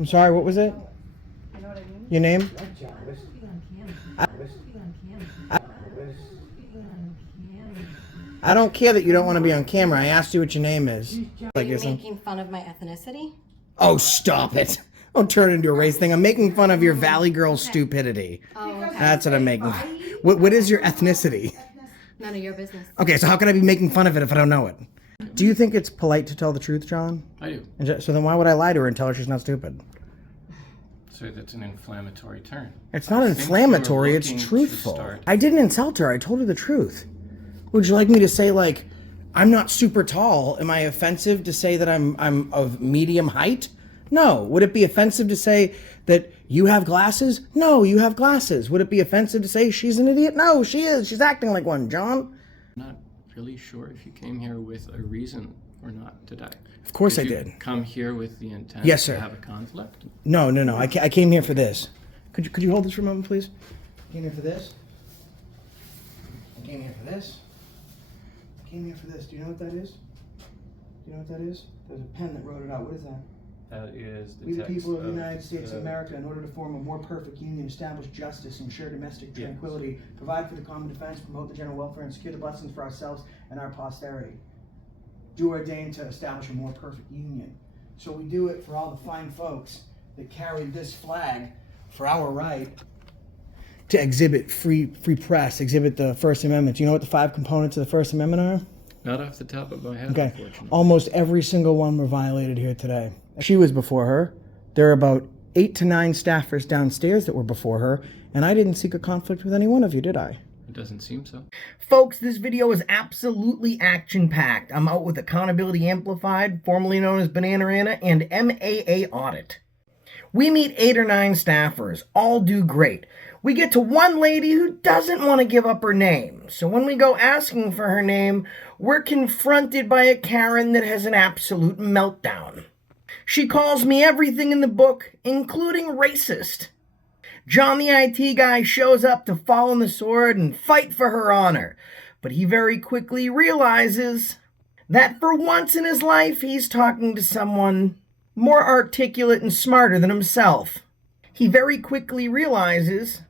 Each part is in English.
I'm sorry, what was it? You know what I mean? Your name? I don't care that you don't want to be on camera. I asked you what your name is. Are you making fun of my ethnicity? Oh, stop it. Don't turn it into a race thing. I'm making fun of your Valley Girl stupidity. Oh, okay. That's what I'm making. What is your ethnicity? None of your business. Okay, so how can I be making fun of it if I don't know it? Do you think it's polite to tell the truth, John? I do. So then why would I lie to her and tell her she's not stupid? So that's an inflammatory term. It's not inflammatory, it's truthful. I didn't insult her, I told her the truth. Would you like me to say, like, I'm not super tall? Am I offensive to say that I'm of medium height? No. Would it be offensive to say that you have glasses? No, you have glasses. Would it be offensive to say she's an idiot? No, she is. She's acting like one, John. I'm not really sure if you came here with a reason or not today. Of course I did. Come here with the intent Yes, sir. to have a conflict? No. I came here for this. Could you hold this for a moment, please? I came here for this. I came here for this. I came here for this. Do you know what that is? Do you know what that is? There's a pen that wrote it out. What is that? That is the We the text people of the United States of America, in order to form a more perfect union, establish justice, ensure domestic tranquility, provide for the common defense, promote the general welfare, and secure the blessings for ourselves and our posterity. Do ordain to establish a more perfect union. So we do it for all the fine folks that carry this flag for our right to exhibit free press, exhibit the First Amendment. Do you know what the 5 components of the First Amendment are? Not off the top of my head, Okay. unfortunately. Almost every single one were violated here today. She was before her. There are about 8 to 9 staffers downstairs that were before her, and I didn't seek a conflict with any one of you, did I? It doesn't seem so. Folks, this video is absolutely action-packed. I'm out with Accountability Amplified, formerly known as Bananarana, and MAA Audit. We meet 8 or 9 staffers, all do great. We get to one lady who doesn't want to give up her name. So when we go asking for her name, we're confronted by a Karen that has an absolute meltdown. She calls me everything in the book, including racist. John the IT guy shows up to fall on the sword and fight for her honor, but he very quickly realizes that for once in his life he's talking to someone more articulate and smarter than himself. He very quickly realizes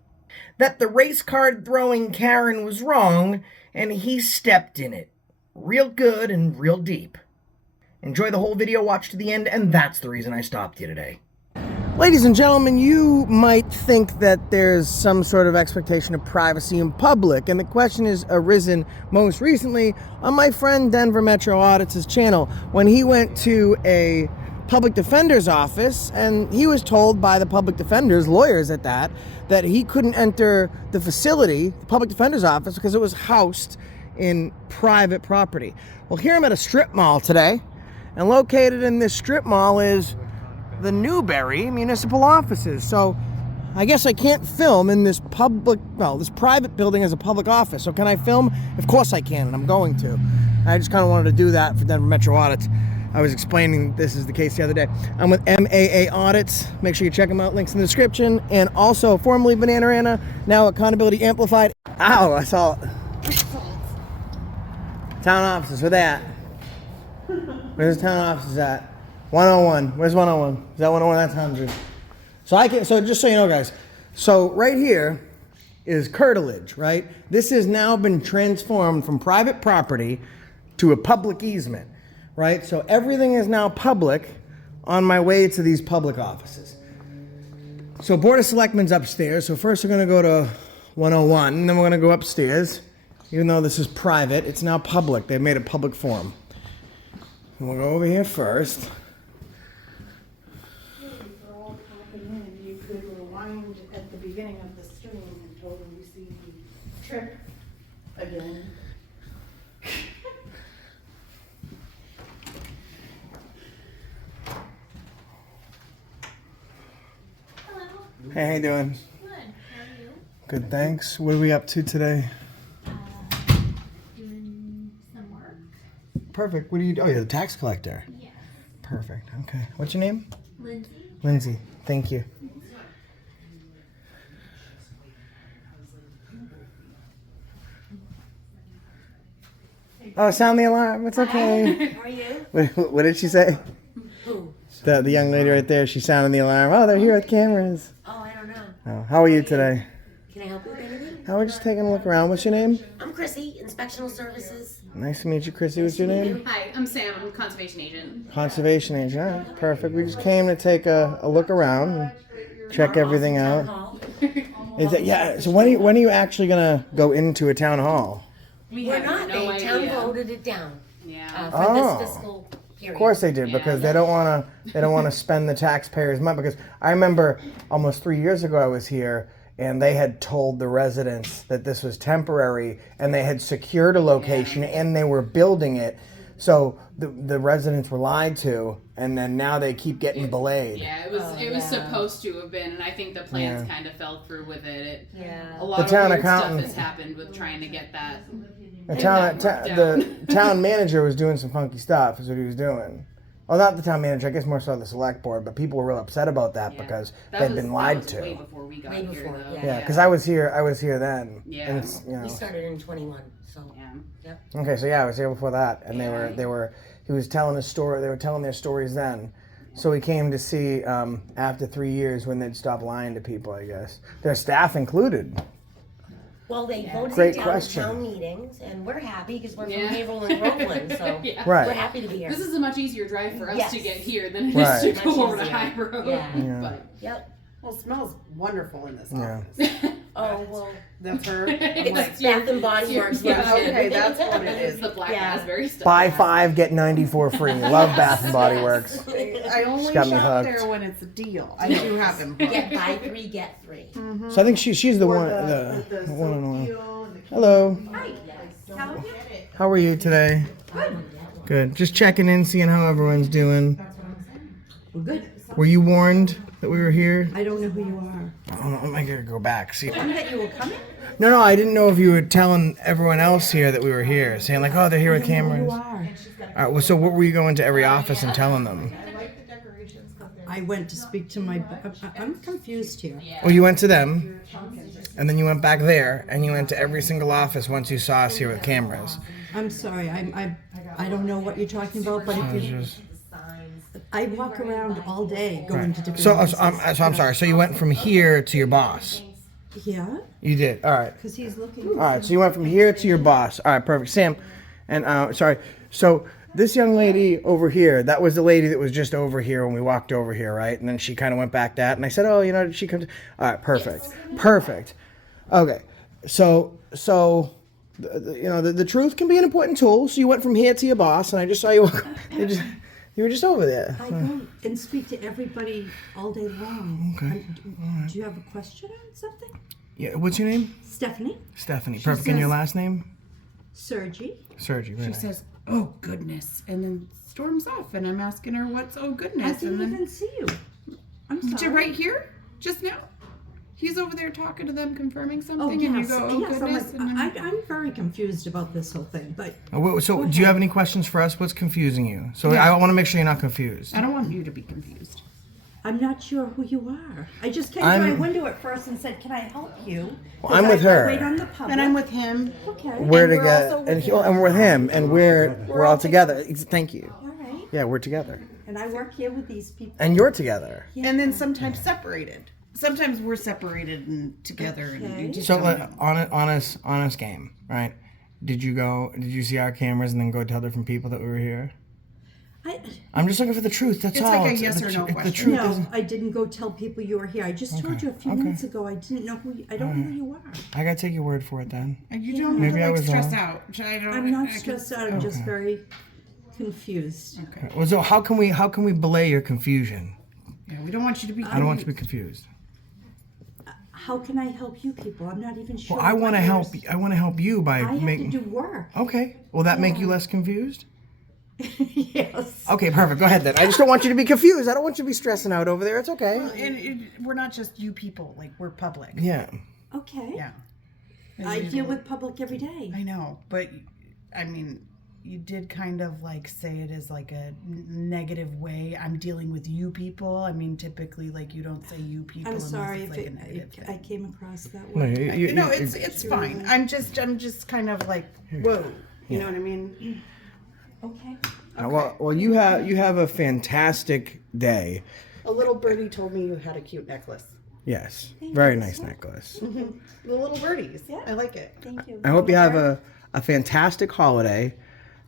that the race card throwing Karen was wrong, and he stepped in it. Real good and real deep. Enjoy the whole video, watch to the end, and that's the reason I stopped you today. Ladies and gentlemen, you might think that there's some sort of expectation of privacy in public, and the question has arisen most recently on my friend Denver Metro Audits' channel when he went to a public defender's office, and he was told by the public defender's lawyers at that he couldn't enter the facility, the public defender's office, because it was housed in private property. Well, here I'm at a strip mall today, and located in this strip mall is the Newbury municipal offices. So I guess I can't film in this this private building as a public office. So can I film? Of course I can, and I'm going to. I just kind of wanted to do that for Denver Metro Audits. I was explaining this is the case the other day. I'm with MAA Audits. Make sure you check them out. Links in the description. And also, formerly Bananarana, now Accountability Amplified. Ow, I saw it. Town offices, where they at? Where's the town offices at? 101. Where's 101? Is that 101? That's 100. So just so you know, guys. So right here is curtilage, right? This has now been transformed from private property to a public easement, right? So everything is now public on my way to these public offices. So Board of Selectmen's upstairs. So first we're going to go to 101, and then we're going to go upstairs. Even though this is private, it's now public. They've made it public forum. And we'll go over here first. You could rewind at the beginning of the stream until you see the trip again. Hello. Hey, how you doing? Good. How are you? Good, thanks. What are we up to today? Doing some work. Perfect. What do you do? Oh, you're the tax collector. Yes. Perfect. Okay. What's your name? Lindsay. Lindsay. Thank you. Oh, sound the alarm. It's okay. How are you? What did she say? Who? The young lady right there, she sounded the alarm. Oh, they're here with cameras. Oh, I don't know. Oh, how are you today? Can I help you with anything? How are we just taking a look around? What's your name? I'm Chrissy, Inspectional Services. Nice to meet you, Chrissy. What's your name? Hi, I'm Sam. I'm a conservation agent. Conservation agent. All right, perfect. We just came to take a look around and check everything Town out. hall. Is that, yeah, so when are you actually going to go into a town hall? We're have not. no The town idea. voted it down Yeah. for Oh. this fiscal period. Of course they did, because they don't want to spend the taxpayers' money. Because I remember almost 3 years ago I was here, and they had told the residents that this was temporary, and they had secured a location, and they were building it. So the residents were lied to, and then now they keep getting belayed. Yeah, it was supposed to have been, and I think the plans kind of fell through with it. A lot The of town weird accountant- stuff has happened with trying to get that. The town manager was doing some funky stuff, is what he was doing. Well, not the town manager, I guess more so the select board, but people were real upset about that because they'd been lied that was way to. before we got Way here, before, though. Yeah, because I was here then. Yeah. And it's, you know. We started in 21, so. Yeah. Okay, so yeah, I was here before that, and he was telling a story. They were telling their stories then, so we came to see after 3 years when they'd stop lying to people. I guess their staff included. Well, they voted Great it down question. at town meetings, and we're happy because we're Yeah. from Haverhill and Groveland, so Yeah. Right. we're happy to be here. This is a much easier drive for us Yes. to get here than it Right. is to Much go over to easier. High Road. Yeah. But Yep. Well, it smells wonderful in this Yeah. office. Oh, well, That's her. it's Like, Bath and Body Works. Yeah, lotion. okay, that's what it it's is. the black Yeah. raspberry stuff. Buy 5 get 94 free. Love Bath and Body Works. I only got me shop hooked. there when it's a deal. I do have them. booked. Get buy 3, get 3. So I think she's the Or one. the The one and one. seal and the Hello. Hi. How are you? How are you today? Good. Just checking in, seeing how everyone's doing. Good. Were you warned that we were here? I don't know who you are. I don't know. I gotta go back. See. That you were coming? No, I didn't know if you were telling everyone else here that we were here, saying like, oh, they're here with Who you cameras. are. All right. Well, so what were you going to every office and telling them? I went to speak to my. I'm confused here. Well, you went to them, and then you went back there, and you went to every single office once you saw us here with cameras. I'm sorry. I don't know what you're talking about, but if you, I walk around all day going to different. So offices. I'm sorry. So you went from here to your boss. Yeah, You did. All right. because he's looking. All right. So you went from here to your boss. All right. Perfect. Sam, and sorry. So this young lady over here, that was the lady that was just over here when we walked over here, right? And then she kind of went back that, and I said, oh, did she come? All right. Perfect. Perfect. Okay. So the truth can be an important tool. So you went from here to your boss, and I just saw you. You were just over there. I go and speak to everybody all day long. Okay. Do you have a question on something? Yeah. What's your name? Stephanie? Stephanie. Perfect. And your says- last name? Sergi? Sergi. Very She nice. says, "Oh goodness," and then storms off. And I'm asking her, "What's oh I goodness?" didn't And then even see you. I'm you're sorry. right here, just now. He's over there talking to them, confirming something, Oh, and yes. you go, "Oh yes, goodness." And then, I'm very confused about this whole thing, but So do you have any questions for us? What's confusing you? So I want to make sure you're not confused. I don't want you to be confused. I'm not sure who you are. I just came I'm- to my window at first and said, "Can I help you?" Well, I'm with I her. wait on the public. And I'm with him. Okay. We're And we're together, also and we're with him, and we're all together. Thank you. All right. Yeah, we're together, And I work here with these people. and you're together. And then sometimes separated. Sometimes we're separated and together, and Okay. you just So don't know. honest game, right? Did you see our cameras and then go tell different people that we were here? I'm just looking for the truth. That's It's all. like a yes or no The question. truth No, isn't. I didn't go tell people you were here. I just told you a few minutes ago. I didn't know who. I don't know who you are. I gotta take your word for it then. And you don't Maybe I have to was stress wrong. out. I don't, I'm not I can- stressed out. I'm just very confused. Well, so how can we belay your confusion? Yeah, we don't want you to be. I don't want you to be confused. How can I help you people? I'm not even sure. Well, I want to what help. yours- I want to help you by I have making. to do work. Okay. Will that make you less confused? Yes. Okay, perfect. Go ahead then. I just don't want you to be confused. I don't want you to be stressing out over there. It's okay. And we're not just you people. Like we're public. Yeah. Okay. Yeah. I deal with public every day. I know, but I mean, you did kind of like say it as like a negative way. I'm dealing with you people. I mean, typically, like you don't say you people. I'm unless sorry it's if like a negative I thing. came across that No, way. No, it's fine. I'm just kind of like, whoa. You know what I mean? Okay. Well, you have a fantastic day. A little birdie told me you had a cute necklace. Yes, very nice necklace. The little birdies. Yeah. I like it. Thank you. I hope you have a fantastic holiday.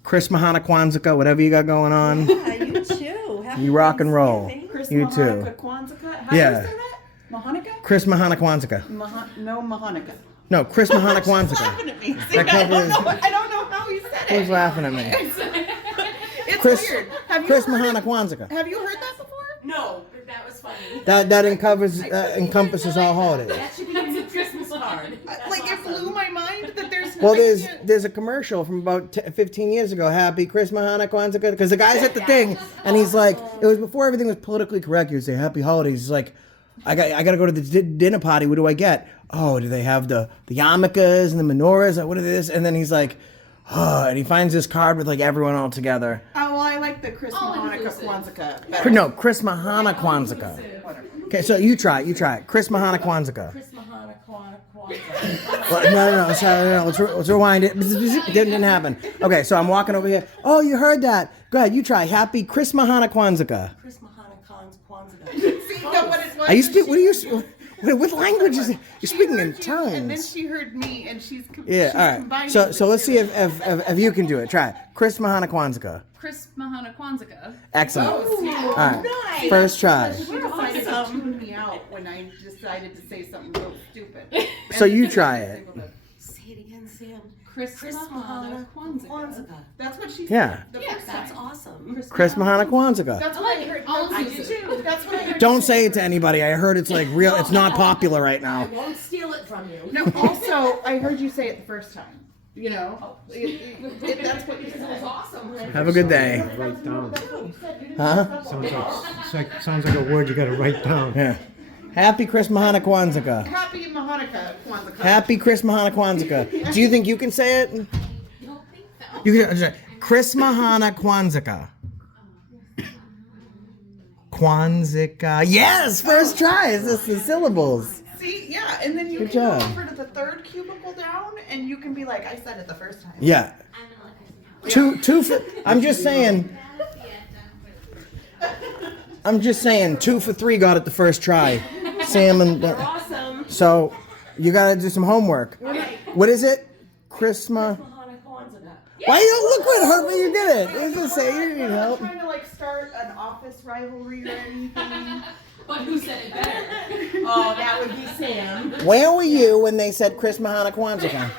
Chris Mahana Kwanzaa, whatever you got going on. Yeah, you too. Happy You rock and roll. Thanksgiving. Chris You too. Mahanika Kwanzaa. How Yeah. do you say that? Mahanika? Chris Mahana Kwanzaa. No Mahanika. No, Chris Mahana Kwanzaa. Laughing at me. See, That I don't covers- know. I don't know how he said Who's it. laughing at me? It's Chris weird. Have you Chris heard Mahana it? Kwanzaa. Have you heard that before? No, but that was funny. That encompasses all holidays. That should be in the Christmas card. Like it blew my mind that there's. Well, I can't- there's a commercial from about 15 years ago. Happy Chris Mahana Kwanzaa, because the guy's at the thing and he's like, it was before everything was politically correct. He would say Happy Holidays. He's like, I got to go to the dinner party. What do I get? Oh, do they have the yarmulkes and the menorahs? What are this? And then he's like, oh, and he finds this card with like everyone all together. Oh, well, I like the Chris Mahanika inclusive. Kwanzaa better. No, Chris Mahana Kwanzaa. Okay, so you try it. Chris Mahana Kwanzaa. Chris Mahana Kwanzaa. Well, no, sorry, no, let's rewind it. Didn't happen. Okay, so I'm walking over here. Oh, you heard that. Go ahead, you try. Happy Chris Mahana Kwanzaa. Chris Mahana Kwanzaa. See, no, what it was. Are you speak? What are you? What language is it? You're speaking in tongues. And then she heard me, and she's Yeah, she's all right. combining So the let's two. see if you can do it. Try it. Chris Mahana Kwanzaa. Chris Mahana Kwanzaa. Excellent. Oh, All right. First try. She decided to tune me out when I decided to say something real stupid. So you try it. Say it again, Sam. Chris Mahana Kwanzaa. That's what she Yeah. said. The Yeah, first That's time. awesome. Chris Mahana Kwanzaa. That's what I heard. All I did inclusive. too. That's what I heard. Don't say it to anybody. I heard it's like real. It's not popular right now. I won't steal it from you. No, also, I heard you say it the first time. You know, that's what you said. Awesome. Have a good day. Write down. Huh? Sounds like a word you gotta write down. Yeah. Happy Chris Mahana Kwanzaa. Happy Mahanika Kwanzaa. Happy Chris Mahana Kwanzaa. Do you think you can say it? I don't think so. You can say Chris Mahana Kwanzaa. Kwanzaa. Yes, first try. It's just the syllables. See, yeah, and then you Good can job. go over to the third cubicle down, and you can be like, I said it the first time. Yeah. Two for. I'm just saying. I'm just saying. 2 for 3 got it the first try. Sam and. Awesome. So, you gotta do some homework. What is it? Christmas. Mahana Kwanzaa. Why you don't look at her when you did it? You just say you need I'm help. trying to like start an office rivalry or anything. But who said it better? Oh, that would be Sam. Where were you when they said Chris Mahana Kwanzaa?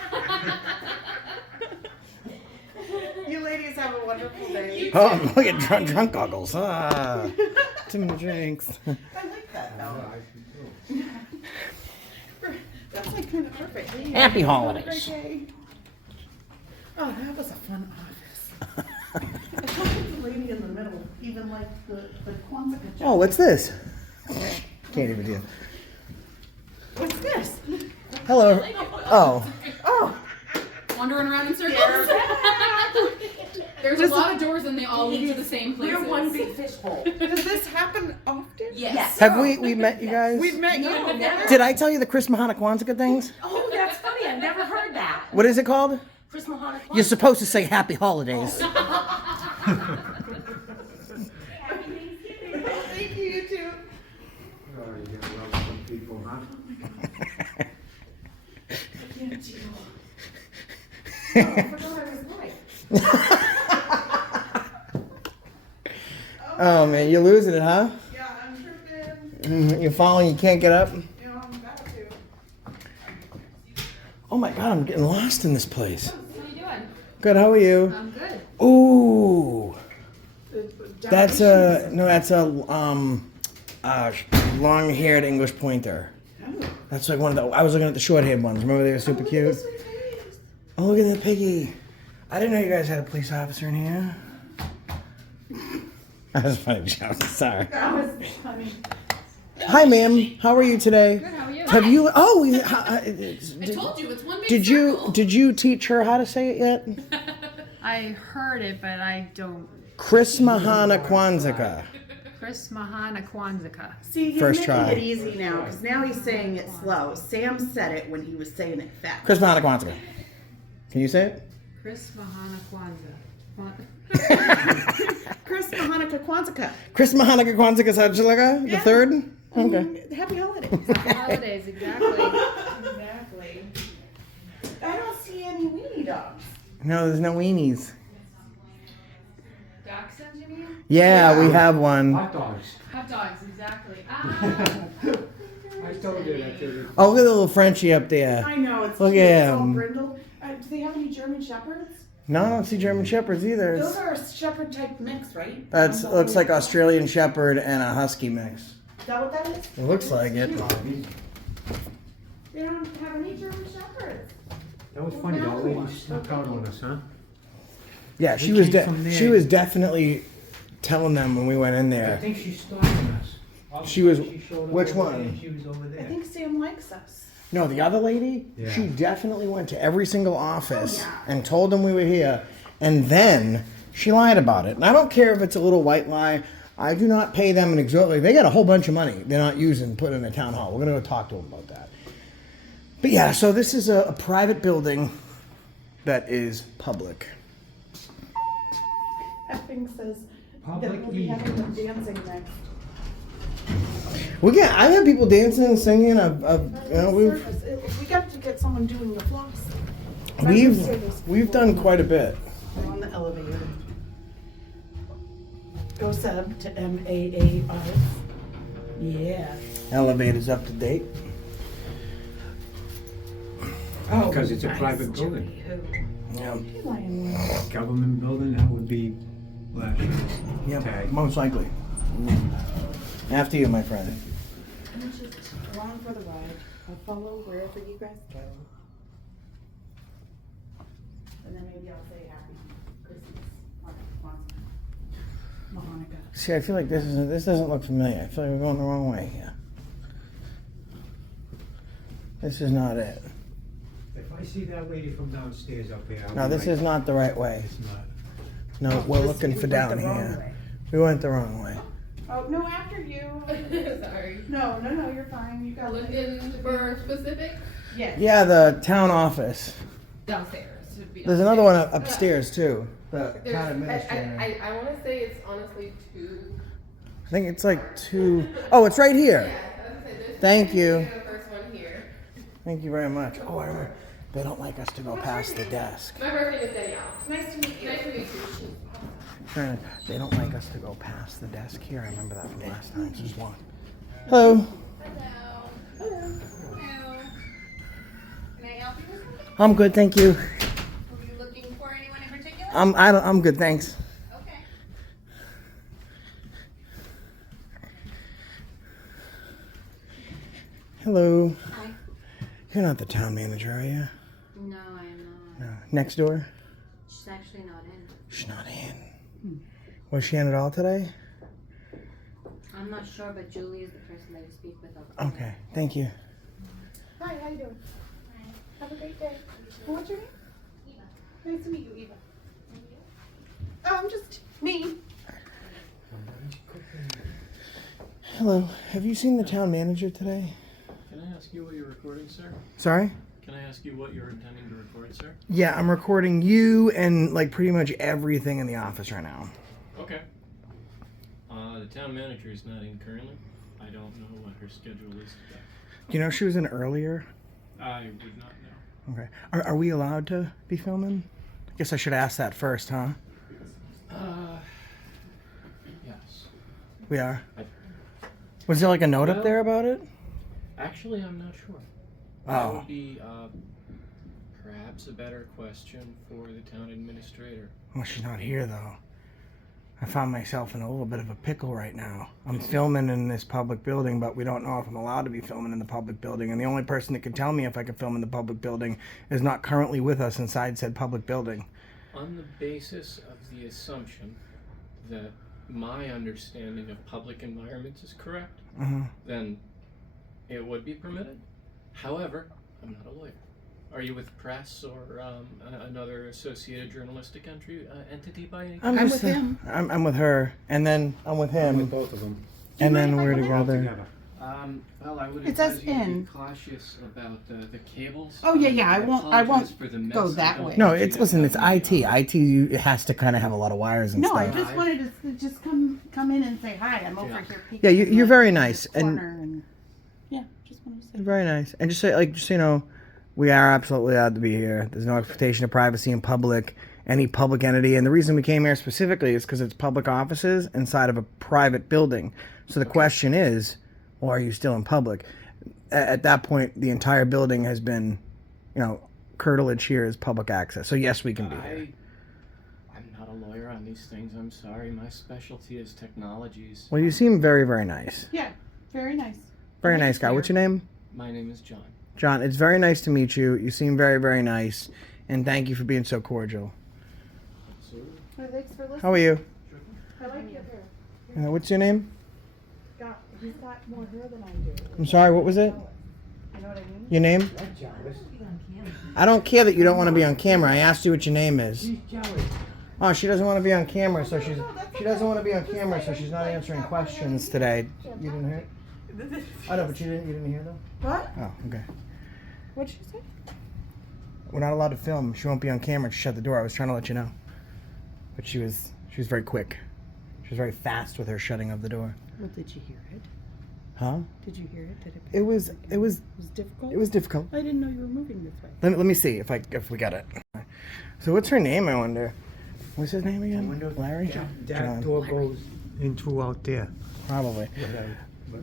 You ladies have a wonderful day. Oh, look at drunk goggles. Ah, too many drinks. I like that though. That's like kind of perfect. Happy holidays. Oh, that was a fun office. I hope the lady in the middle even liked the Kwanzaa. Oh, what's this? Can't even do it. What's this? Hello. Oh. Oh, Wandering around in circles. There's a lot of doors and they all lead to the same places. We're one big fishbowl. does this happen often? Yes. Have we met you guys? We've met you. No, never. Did I tell you the Chris Mahana Kwanzaa things? Oh, that's funny. I've never heard that. What is it called? Chris Mahana Kwanzaa. You're supposed to say Happy Holidays. Thank you, you too. Oh, you gotta love some people, huh? Oh man, you're losing it, huh? Yeah, I'm tripping. You're falling, you can't get up. You know, I'm about to. Oh my god, I'm getting lost in this place. How you doing? Good, how are you? I'm good. Ooh. That's a long-haired English pointer. That's like one of the. I was looking at the short-haired ones. Remember they were super cute. Oh, look at that piggy! I didn't know you guys had a police officer in here. That was funny, Joe. Sorry. That was funny. Hi, ma'am. How are you today? Good, how are you? Have you? Oh, I told you, it's one big did you teach her how to say it yet? I heard it, but I don't. Chris Mahana Kwanzaa. Chris Mahana Kwanzaa. See, he's First making try. it easy now because now he's saying it slow. Sam said it when he was saying it fast. Chris Mahana Kwanzaa. Can you say it? Chris Mahana Kwanzaa. Chris Mahanika Kwanzaa. Chris Mahanika Kwanzaa Sajalaga, the Yeah. third? Okay. Happy holidays. Holidays, exactly. Exactly. I don't see any weenie dogs. No, there's no weenies. Dachshunds, you mean? Yeah, we have one. Hot dogs. Hot dogs, exactly. I told you that. Too. Oh, look at the little Frenchie up there. I know, it's Look cute. at It's all him. brindled. Do they have any German Shepherds? No, I don't see German Shepherds either. Those are a Shepherd type mix, right? That's looks like Australian Shepherd and a Husky mix. Is that what that is? It looks like it. They don't have any German Shepherds. That was funny. That lady snuck out on us, huh? Yeah, she was definitely telling them when we went in I there. think she's stalking us. All She of a was- sudden showed up which over there one? and She was over I there. think Sam likes us. No, the other lady, Yeah. she definitely went to every single office Oh, yeah. and told them we were here, and then she lied about it. And I don't care if it's a little white lie. I do not pay them an exorbitant. They got a whole bunch of money they're not using, put in the town hall. We're gonna go talk to them about that. But yeah, so this is a private building that is public. That thing says Public that we'll be having them dancing next. I've had people dancing and singing. We got to get someone doing the floss. We've done quite a bit. We're on the elevator. Go sub to MAA audits. Yeah. Elevator's up to date. Oh, Because it's a nice, private Jody. building. Yeah. Hey, Lion Wing. Government building, that would be last year. Yeah, Tag. most likely. After you, my friend. I'm just along for the ride. I'll follow wherever you guys go. And then maybe I'll say happy Christmas. Monica. See, I feel like this doesn't look familiar. I feel like we're going the wrong way here. This is not it. If I see that lady from downstairs up here, I'll No, be this right is not the right way. It's not. No, we're looking We for went down the wrong here. way. We went the wrong way. Oh, no, after you. Sorry. No, you're fine. You got Looking for specific? Yes. Yeah, the town office. Downstairs. Should be There's another one upstairs. upstairs too. The There's- town administrator. I want to say it's honestly two. I think it's like 2. Oh, it's right here. Yeah, I was gonna say there's Thank one you. here, the first one here. Thank you very much. Oh, I remember. They don't like us to go past the desk. My first name is Danielle. Nice to meet you. Nice to meet you. Sure, they don't like us to go past the desk here. I remember that from last time. So just one. Hello. Hello. Hello. Can I help you with something? I'm good, thank you. Were you looking for anyone in particular? I'm good, thanks. Okay. Hello. Hi. You're not the town manager, are you? No, I am not. No. Next door? She's actually not in. She's not in. Was she in at all today? I'm not sure, but Julie is the person that you speak with over there. Okay, thank you. Hi, how you doing? Have a great day. What's your name? Eva. Nice to meet you, Eva. Oh, I'm just me. Hello. Have you seen the town manager today? Can I ask you what you're recording, sir? Sorry? Can I ask you what you're intending to record, sir? Yeah, I'm recording you and like pretty much everything in the office right now. Okay. The town manager is not in currently. I don't know what her schedule is today. Do you know she was in earlier? I would not know. Okay. Are we allowed to be filming? I guess I should ask that first, huh? Yes. We are. I- Was there like a note up Well- there about it? Actually, I'm not sure. That Oh. would be perhaps a better question for the town administrator. Well, she's not here though. I found myself in a little bit of a pickle right now. I'm filming in this public building, but we don't know if I'm allowed to be filming in the public building. And the only person that can tell me if I can film in the public building is not currently with us inside said public building. On the basis of the assumption that my understanding of public environments is correct, then it would be permitted. However, I'm not a lawyer. Are you with press or another associated journalistic entity by any I'm with him. I'm with her, and then I'm with him, I'm with both of them. and then mind if I we're go there? together. Together. Well, I would It says advise you to in. be cautious about the cables. Oh, yeah, I won't apologize for the mess. go I that don't way. No, want you it's to listen. have It's any, IT. IT has to kind of have a lot of wires and No, stuff. I just wanted to just come in and say hi. I'm over Yeah. here. Yeah, peeking in you're the very nice, corner and yeah, just wanted to say. You're very nice. And just say, like, just so you know, we are absolutely allowed to be here. There's no expectation of privacy in public, any public entity. And the reason we came here specifically is because it's public offices inside of a private building. So the question is, well, are you still in public? At that point, the entire building has been, curtilage here is public access. So yes, we can be here. I'm not a lawyer on these things. I'm sorry. My specialty is technologies. Well, you seem very, very nice. Yeah, very nice. Very nice guy. What's your name? My name is John. John, it's very nice to meet you. You seem very, very nice. And thank you for being so cordial. Absolutely. Thanks for listening. How are you? I like your hair. What's your name? He's got more hair than I do. I'm sorry, what was it? You know what I mean? Your name? I'm jealous. I don't care that you don't want to be on camera. I asked you what your name is. She's jealous. Oh, she doesn't want to be on camera, so she doesn't want to be on camera, so she's not answering questions today. You didn't hear it? I know, but you didn't hear though? What? Oh, okay. What'd she say? We're not allowed to film. She won't be on camera. She shut the door. I was trying to let you know. But she was very quick. She was very fast with her shutting of the door. Well, did you hear it? Huh? Did you hear it? Did It was difficult? it was difficult. I didn't know you were moving this way. Let me see if we got it. So what's her name, I wonder? What's his name again? Larry? That John. door goes in through out there. Probably.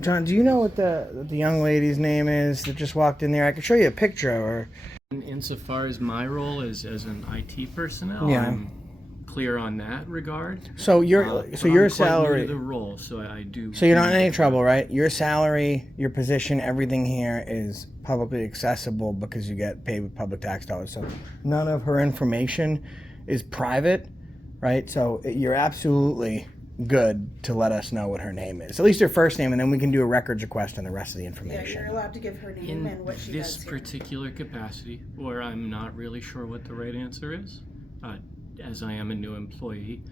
John, do you know what the young lady's name is that just walked in there? I could show you a picture of her. Insofar as my role as an IT personnel, Yeah. I'm clear on that regard. So your But I'm quite salary. new to the role, so I do. So you're not in any trouble, right? Your salary, your position, everything here is publicly accessible because you get paid with public tax dollars. So none of her information is private, right? So you're absolutely good to let us know what her name is. At least her first name, and then we can do a records request on the rest of the Yeah, information. you're allowed to give her name and what she In this does here. particular capacity, where I'm not really sure what the right answer is, as I am a new employee,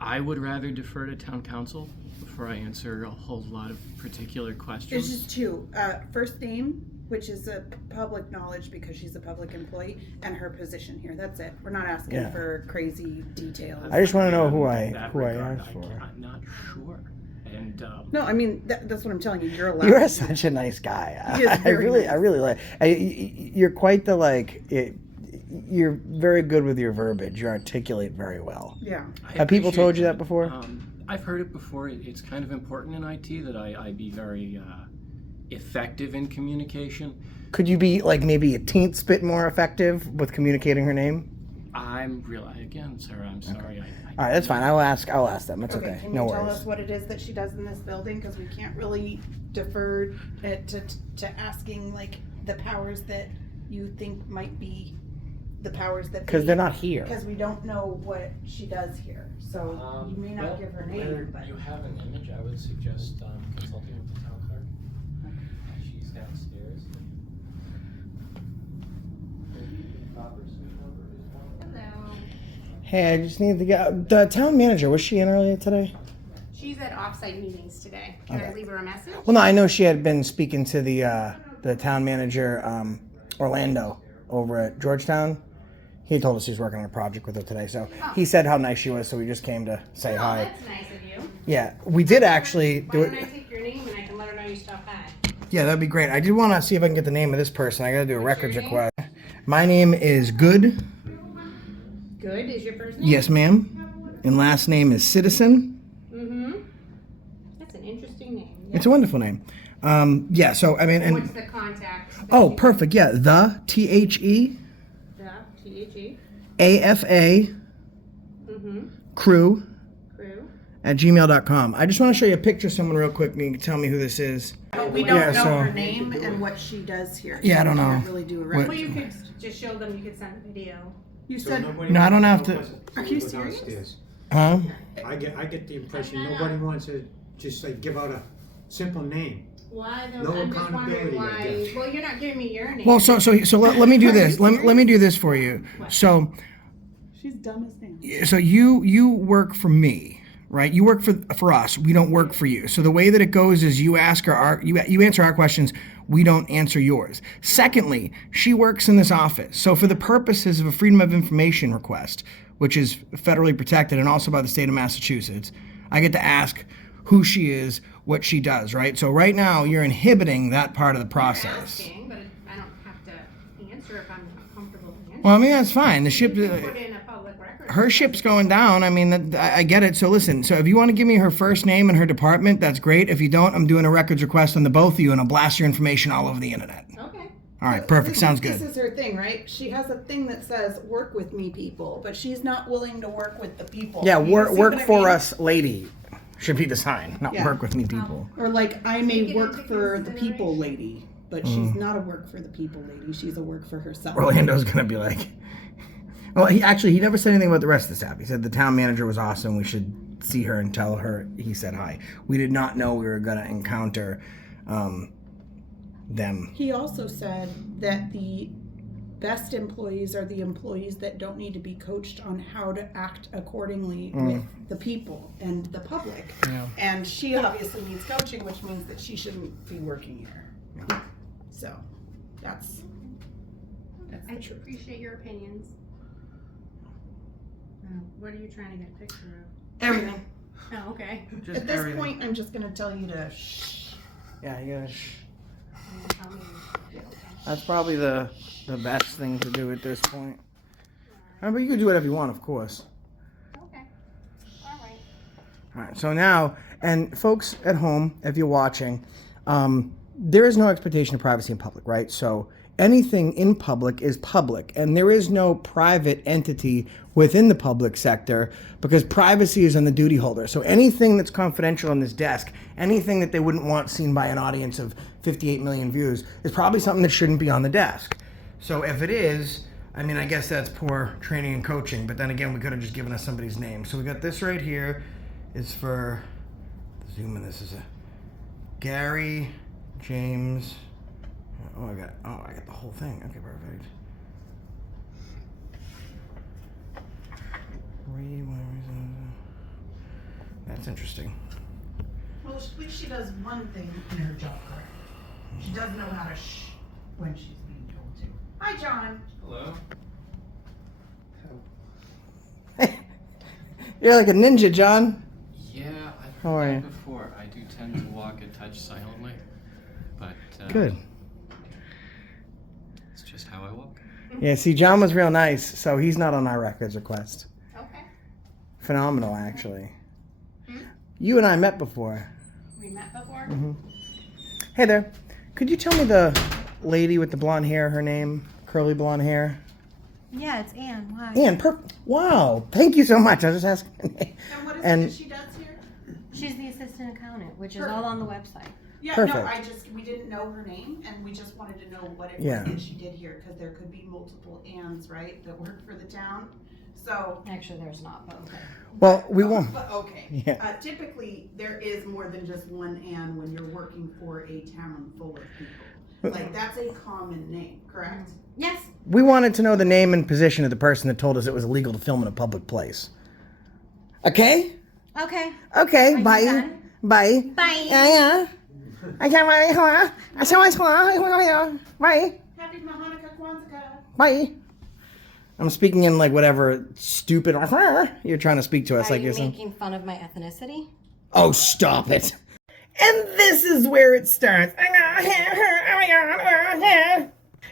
I would rather defer to town council before I answer a whole lot of particular questions. There's just two. First name, which is a public knowledge because she's a public employee, and her position here. That's it. We're not asking Yeah. for crazy details. I just want to know who In I that who I regard, asked for. I'm not sure. And No, I mean that's what I'm telling you. You're allowed. You're such a nice guy. He is very nice. I really like. You're quite the you're very good with your verbiage. You articulate very well. Yeah. I Have people appreciate told you that before? I've heard it before. It's kind of important in IT that I be very effective in communication. Could you be like maybe a teenth bit more effective with communicating her name? I'm again, sir. I'm sorry. All right, that's fine. I'll ask them. It's okay. Can No you tell worries. us what it is that she does in this building? Because we can't really defer it to asking like the powers that you think might be the powers that. Because they're not here. Because we don't know what she does here, so you may not well, give her where name. But you have an image, I would suggest consulting with the town clerk. She's downstairs. Hello. Hey, I just need to get the town manager. Was she in earlier today? She's at offsite meetings today. Can I leave her a message? Well, no, I know she had been speaking to the town manager, Orlando, over at Georgetown. He told us he's working on a project with her today, so he said how nice she was. So we just came to say Oh, hi. that's nice of you. Yeah, we did actually Why do don't I it. take your name and I can let her know you stopped by? Yeah, that'd be great. I did want to see if I can get the name of this person. I got to do a records request. My name is Good. Good is your first name? Yes, ma'am. And last name is Citizen. Mm-hmm. That's an interesting name. It's a wonderful name. Yeah. So I mean, and What's the contact? oh, perfect. Yeah, the THE The T-H-E. AFA Mm-hmm. crew Crew. at gmail.com. I just want to show you a picture of someone real quick and you can tell me who this is. But we don't Yeah, know so- her name and what she does here. Yeah, I don't We know. can't really do a What- record. Well, you could just show them. You could send a video. You So said nobody No, I don't have to- wants Are you go serious? downstairs. Huh? I get the impression nobody wants to just like give out a simple name. Why though? No I'm just wondering accountability, I why. guess. Well, you're not giving me your name. Well, so let me do this. Let me do this for you. So she's dumb as nails. you work for me, right? You work for us. We don't work for you. So the way that it goes is you answer our questions. We don't answer yours. Secondly, she works in this office. So for the purposes of a Freedom of Information request, which is federally protected and also by the state of Massachusetts, I get to ask who she is, what she does, right? So right now you're inhibiting that part of the process. You're asking, but I don't have to answer if I'm not comfortable answering. Well, I mean, that's fine. The ship, You can put in a public record. her ship's going down. I mean, I get it. So listen, so if you want to give me her first name and her department, that's great. If you don't, I'm doing a records request on the both of you, and I'll blast your information all over the internet. Okay. All right, perfect. Sounds This good. is her thing, right? She has a thing that says "work with me, people," but she's not willing to work with the people. Yeah, You work see what I for mean? us, lady. Should be the sign, not Yeah. work with me, people. Or like, I may Take it work into for the people, consideration. lady, but she's not a work for the people, lady. She's a work for herself. Orlando's gonna be like, well, he never said anything about the rest of the staff. He said the town manager was awesome. We should see her and tell her he said hi. We did not know we were gonna encounter them. He also said that the best employees are the employees that don't need to be coached on how to act accordingly with the people and the public. Yeah. And she obviously needs coaching, which means that she shouldn't be working here. So that's I the truth. appreciate your opinions. What are you trying to get a picture of? Everything. Oh, okay. Just At this point, I'm just gonna tell you to shh. Yeah, you gotta. Tell me. That's probably the best thing to do at this point. But you can do whatever you want, of course. Okay. All right. All right, so now, and folks at home, if you're watching, there is no expectation of privacy in public, right? So anything in public is public, and there is no private entity within the public sector because privacy is on the duty holder. So anything that's confidential on this desk, anything that they wouldn't want seen by an audience of 58 million views, is probably something that shouldn't be on the desk. So if it is, I mean, I guess that's poor training and coaching, but then again, we could have just given us somebody's name. So we got this right here is for, zoom in, this is a Gary James. I got the whole thing. Okay, perfect. That's interesting. Well, at least she does one thing in her job, correct? She does know how to shh when she's being told to. Hi, John. Hello? You're like a ninja, John. Yeah, How are I've you? done before. I do tend to walk and touch silently, but Good. it's just how I walk. Yeah, see, John was real nice, so he's not on our records request. Okay. Phenomenal, actually. You and I met before. We met before? Hey there. Could you tell me the lady with the blonde hair, her name? Curly blonde hair? Yeah, it's Anne. Why? Ann, wow. Thank you so much. I was just asking. And what is And- it that she does here? She's the assistant accountant, which is all on the website. Yeah, Perfect. we didn't know her name, and we just wanted to know what it Yeah. was that she did here, because there could be multiple Anns, right, that work for the town. So. Actually, there's not, but okay. Well, we won't. But okay. Yeah. Typically, there is more than just one Ann when you're working for a town full of people. Like, that's a common name, correct? Yes. We wanted to know the name and position of the person that told us it was illegal to film in a public place. Okay? Okay. Okay, you bye. done? Bye. Bye. Yeah. I can't wait. Bye. Happy Hanukkah Kwanzaa. Bye. I'm speaking in like whatever stupid you're trying to speak to us. Are Like you you're making fun of my ethnicity? Oh, stop it. And this is where it starts.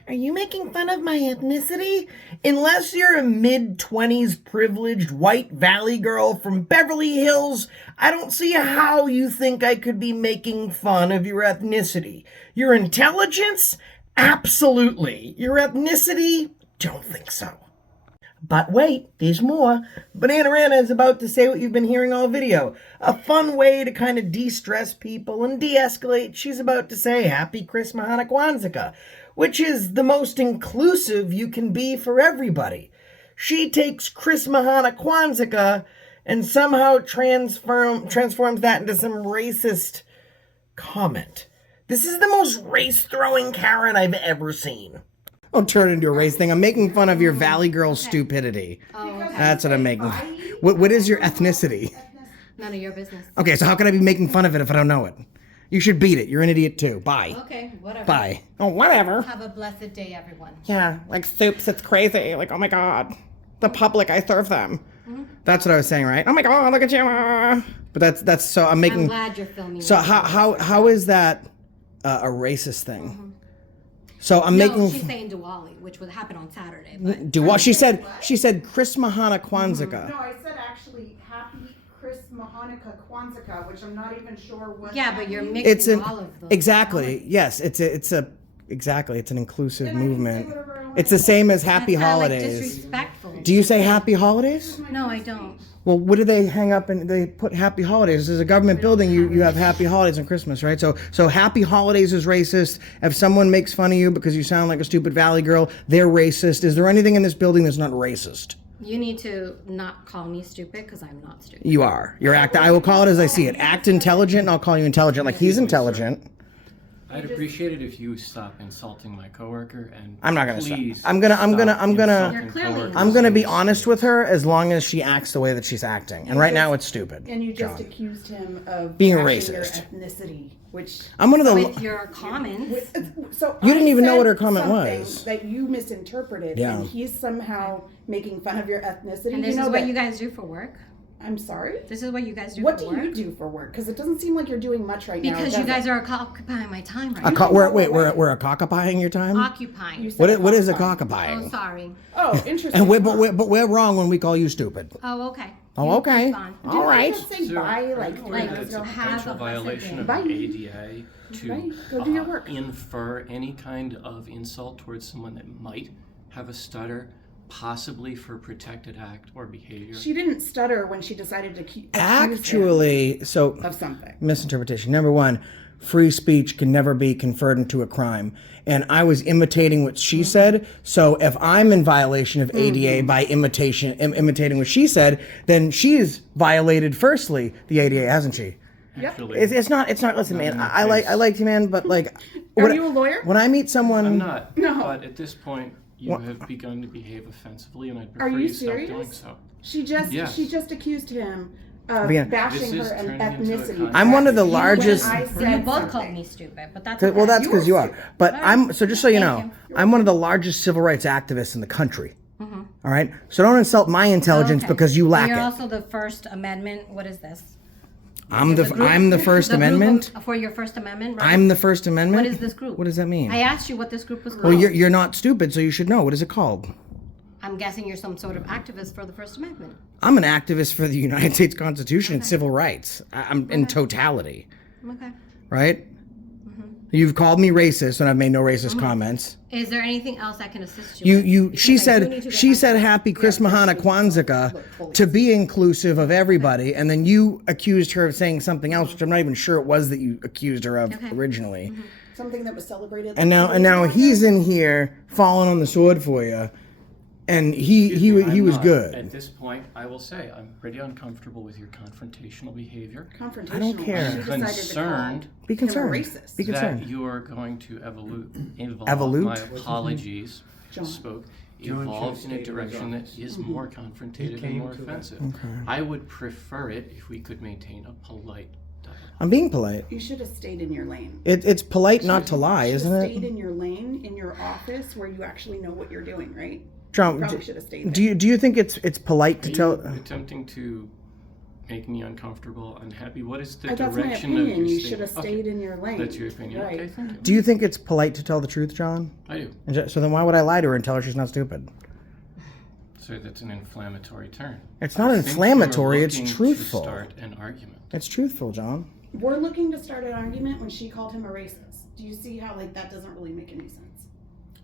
Are you making fun of my ethnicity? Unless you're a mid-20s privileged white valley girl from Beverly Hills, I don't see how you think I could be making fun of your ethnicity. Your intelligence? Absolutely. Your ethnicity? Don't think so. But wait, there's more. Bananarana is about to say what you've been hearing all video. A fun way to kind of de-stress people and de-escalate. She's about to say Happy Chris Mahana Kwanzaa, which is the most inclusive you can be for everybody. She takes Chris Mahana Kwanzaa and somehow transforms that into some racist comment. This is the most race-throwing Karen I've ever seen. Don't turn it into a race thing. I'm making fun of your Valley Girl stupidity. Oh, okay. That's what I'm making. What is your ethnicity? None of your business. Okay, so how can I be making fun of it if I don't know it? You should beat it. You're an idiot too. Bye. Okay, whatever. Bye. Oh, whatever. Have a blessed day, everyone. Yeah, like soups, it's crazy. Like, oh my God. The public, I serve them. That's what I was saying, right? Oh my God, look at you. But that's so I'm making. I'm glad you're filming. So this. how is that a racist thing? So I'm No, making. she's saying Diwali, which would happen on Saturday. But Do what she said. She said Chris Mahana Kwanzaa. No, I said actually happy Chris Hanukkah Kwanzaa, which I'm not even sure what. yeah, that but you're means. mixing all of those. Exactly. Yes, it's an inclusive Then I can say movement. whatever I want. It's the same as That's Happy kinda, like, Holidays. disrespectful. Do you say Happy Holidays? No, I don't. Well, what do they hang up and they put Happy Holidays? There's a government building. You have Happy Holidays on Christmas, right? So Happy Holidays is racist. If someone makes fun of you because you sound like a stupid Valley girl, they're racist. Is there anything in this building that's not racist? You need to not call me stupid because I'm not stupid. You are. You're I will call it as I see it. Act intelligent, and I'll call you intelligent. Like he's intelligent. I'd appreciate it if you stop insulting my coworker and I'm not gonna stop. please I'm gonna insulting clearly- coworkers. I'm gonna be honest with her as long as she acts the way that she's acting. And right now it's stupid. And you just John. accused him of Being bashing your racist. ethnicity, which. I'm one of the. With your comments. So You didn't I even know said what her comment something was. that you misinterpreted, Yeah. and he's somehow making fun of your ethnicity. And this you know is what that- you guys do for work. I'm sorry. This is what you guys do What for do work. you do for work? Because it doesn't seem like you're doing much right now. Because does you guys it? are occupying my time right A now. co- we're a cockapying your time. Occupying. You said What is a cockapying. Oh, cockapying? sorry. Oh, interesting. And we're wrong when we call you stupid. Oh, okay. Oh, You okay. move on. All right. Didn't I just say Sir, bye are like you 3 aware that minutes it's a ago? have potential a violation of Bye. the ADA to Bye. Go do your work. infer any kind of insult towards someone that might have a stutter, possibly for protected act or behavior? She didn't stutter when she decided to accuse him Actually, so of something. misinterpretation. Number one, free speech can never be converted into a crime. And I was imitating what she said. So if I'm in violation of ADA by imitating what she said, then she's violated firstly the ADA, hasn't she? Actually, It's not. Listen, man. I like you, man. But like, Are you a lawyer? When I meet someone, I'm not. No. But at this point, you have begun to behave offensively, and I'd prefer Are you you stop serious? doing so. She just Yes. accused him of Yeah. bashing This is her turning into a ethnicity. con- I'm one of the When largest. I You said both something. called me stupid, but that's Well, okay. that's because you are. But I'm so just so you know, Thank I'm one of the largest civil rights activists in the country. All right, so don't insult my intelligence Okay. because you lack You're it. also the First Amendment. What is this? I'm the First The group Amendment. for your First Amendment, right? I'm the First Amendment. What is this group? What does that mean? I asked you what this group was called. Well, you're not stupid, so you should know. What is it called? I'm guessing you're some sort of activist for the First Amendment. I'm an activist for the United States Constitution and civil rights. I'm in totality, Okay. right? You've called me racist when I've made no racist comments. Is there anything else I can assist you with? She Because I do need to get back to- happy Chris Mahana Kwanzaa to be inclusive of everybody, and then you accused her of saying something else, which I'm not even sure it was that you accused her of Okay. originally. Something that was celebrated. And now he's in here falling on the sword for you, and he I'm was not. good. At this point, I will say I'm pretty uncomfortable with your confrontational behavior. Confrontational. I don't care. She decided to Concerned Be him a concerned. racist. Be concerned. that you are going to evolve. Evolute? My apologies. John. Spoke. John Evolve should in a stay in his direction that office. is more confrontative and came more to that. offensive. I would prefer it if we could maintain a polite dialogue. I'm being polite. You should have stayed in your lane. It's polite not to lie, You should isn't have stayed it? in your lane in your office where you actually know what you're doing, right? John, Probably should have stayed do you think it's polite to tell? Attempting to make me uncomfortable, unhappy. What is the That's my direction of opinion. your You should have statement? stayed Okay. in your lane. That's your opinion. Right. Okay, thank you. Do you think it's polite to tell the truth, John? I do. And so then why would I lie to her and tell her she's not stupid? So that's an inflammatory turn. It's not I think inflammatory, you're it's looking to truthful. Start an argument. It's truthful, John. We're looking to start an argument when she called him a racist. Do you see how that doesn't really make any sense?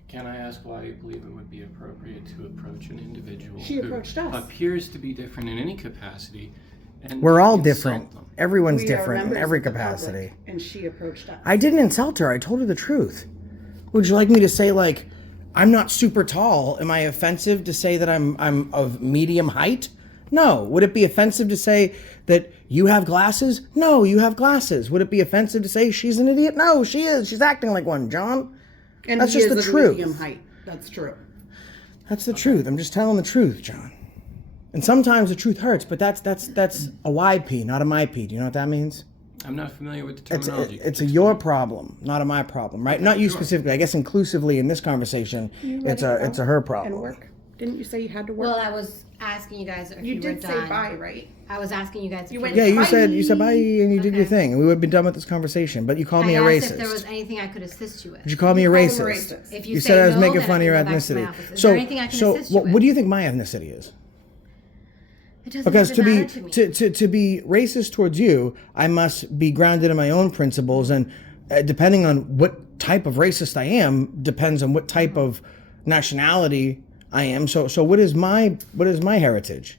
Can I ask why you believe it would be appropriate to approach an individual She who approached us. appears to be different in any capacity? And We're all insult different. them? Everyone's We are different in members every of the public, capacity. and she approached us. I didn't insult her. I told her the truth. Would you like me to say like, I'm not super tall? Am I offensive to say that I'm of medium height? No. Would it be offensive to say that you have glasses? No, you have glasses. Would it be offensive to say she's an idiot? No, she is. She's acting like one, John. And That's he just is the of truth. medium height. That's true. That's the truth. I'm just telling the truth, John. And sometimes the truth hurts, but that's a wide P, not a my P. Do you know what that means? I'm not familiar with the terminology. It's a your problem, not a my problem, right? Not you specifically. I guess inclusively in this conversation, it's a her problem. And work. Didn't you say you had to work? Well, I was asking you guys if you, you were did done. say bye, right? I was asking you guys if you went were Yeah, you Bye. said bye and you did your Okay. thing, and we would have been done with this conversation. But you called me a I asked racist. if there was anything I could assist you with. Did you call me a called him a racist? racist. If you You say said I was no, making then fun I of your can go back to my ethnicity. office. Is So, there anything I can assist you with? what do you think my ethnicity is? It doesn't Because even matter to me. to be racist towards you, I must be grounded in my own principles, and depending on what type of racist I am, depends on what type of nationality I am. So what is my heritage?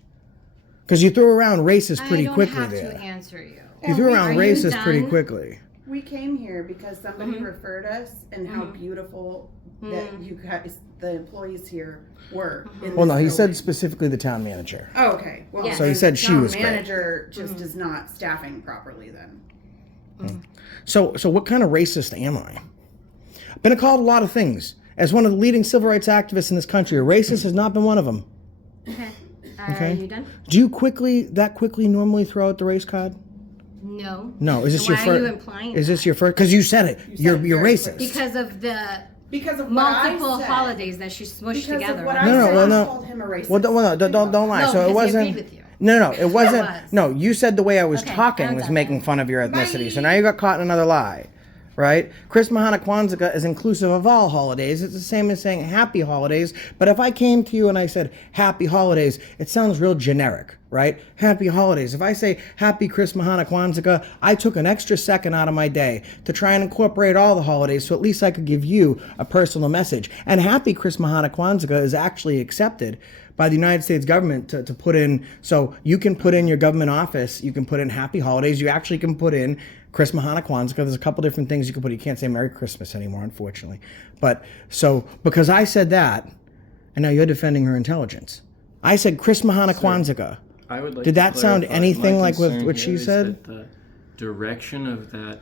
Because you threw around racist pretty quickly I don't there. have to answer you. You threw around Are you racist pretty done? quickly. We came here because somebody referred us and how beautiful that you guys, the employees here, were. In Well, this no, he said building. specifically the town manager. Oh, okay. Well, Yeah. So he then said she town was great. manager just is not staffing properly then. So what kind of racist am I? I've been called a lot of things. As one of the leading civil rights activists in this country, a racist has not been one of them. Okay. Okay. Are you done? Do you quickly normally throw out the race card? No. No. Is this So your why first? are you implying Is that? this your first? Because you said it. You're very racist. Because of the Because of what I multiple said. holidays that she smushed Because together. of what right? I No, no, said, well, I no. called him a racist. Well, don't lie. No, so it because he wasn't. agreed with you. No, it wasn't. was. No, you said the way I was Okay, talking I'm was done making then. fun of your ethnicity. So now you got caught in another lie, right? Christmas, Hanukkah, Kwanzaa is inclusive of all holidays. It's the same as saying happy holidays. But if I came to you and I said happy holidays, it sounds real generic, right? Happy holidays. If I say happy Christmas, Hanukkah, Kwanzaa, I took an extra second out of my day to try and incorporate all the holidays, so at least I could give you a personal message. And happy Christmas, Hanukkah, Kwanzaa is actually accepted by the United States government to put in. So you can put in your government office, you can put in happy holidays, you actually can put in Christmas, Hanukkah, Kwanzaa. There's a couple different things you can put. You can't say Merry Christmas anymore, unfortunately. But so because I said that, and now you're defending her intelligence. I said Christmas, Hanukkah, Kwanzaa. I would like Did to that sound clarify, anything my like what concern she here is said? that the direction of that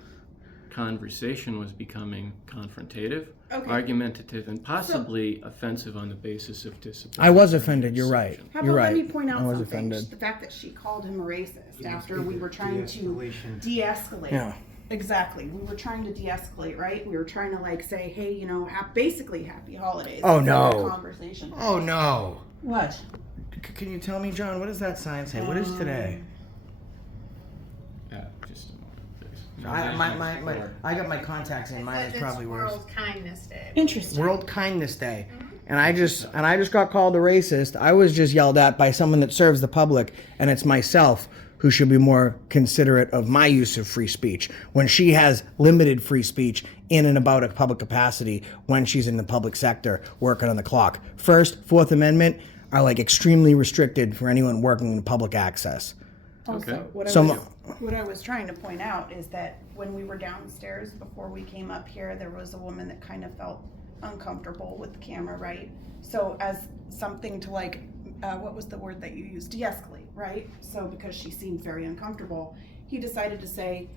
conversation was becoming confrontative, argumentative, and possibly offensive on the basis of discipline. I was offended. You're right. How You're about right. let me point out I was something? offended. The fact that she called him a racist after speak we of were trying to de-escalation. de-escalate. Yeah. Exactly. We were trying to de-escalate, right? We were trying to like say, hey, you know, basically happy holidays. Oh, Instead of no. a Conversation. Oh no. What? Can you tell me, John? What does that sign say? What is today? Just a moment, please. I got my contacts in. Mine is probably worse. World Kindness Day. Interesting. World Kindness Day. And I just got called a racist. I was just yelled at by someone that serves the public, and it's myself who should be more considerate of my use of free speech when she has limited free speech in and about a public capacity when she's in the public sector working on the clock. First, Fourth Amendment are like extremely restricted for anyone working in public access. Also, Okay. what I was trying to point out is that when we were downstairs before we came up here, there was a woman that kind of felt uncomfortable with the camera, right? So as something to like, what was the word that you used? De-escalate, right? So because she seemed very uncomfortable, he decided to say,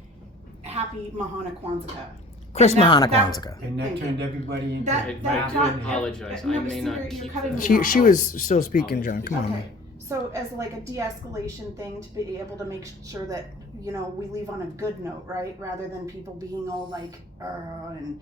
Happy Mahana Kwanzaa. Christmas, And Hanukkah, that- Kwanzaa. And that Thank you. turned everybody into That- I that do caught- apologize. no, I but may see, not you're keep cutting that. me She was still speaking, John. Come on. Okay, so as like a de-escalation thing to be able to make sure that, you know, we leave on a good note, right? Rather than people being all like, and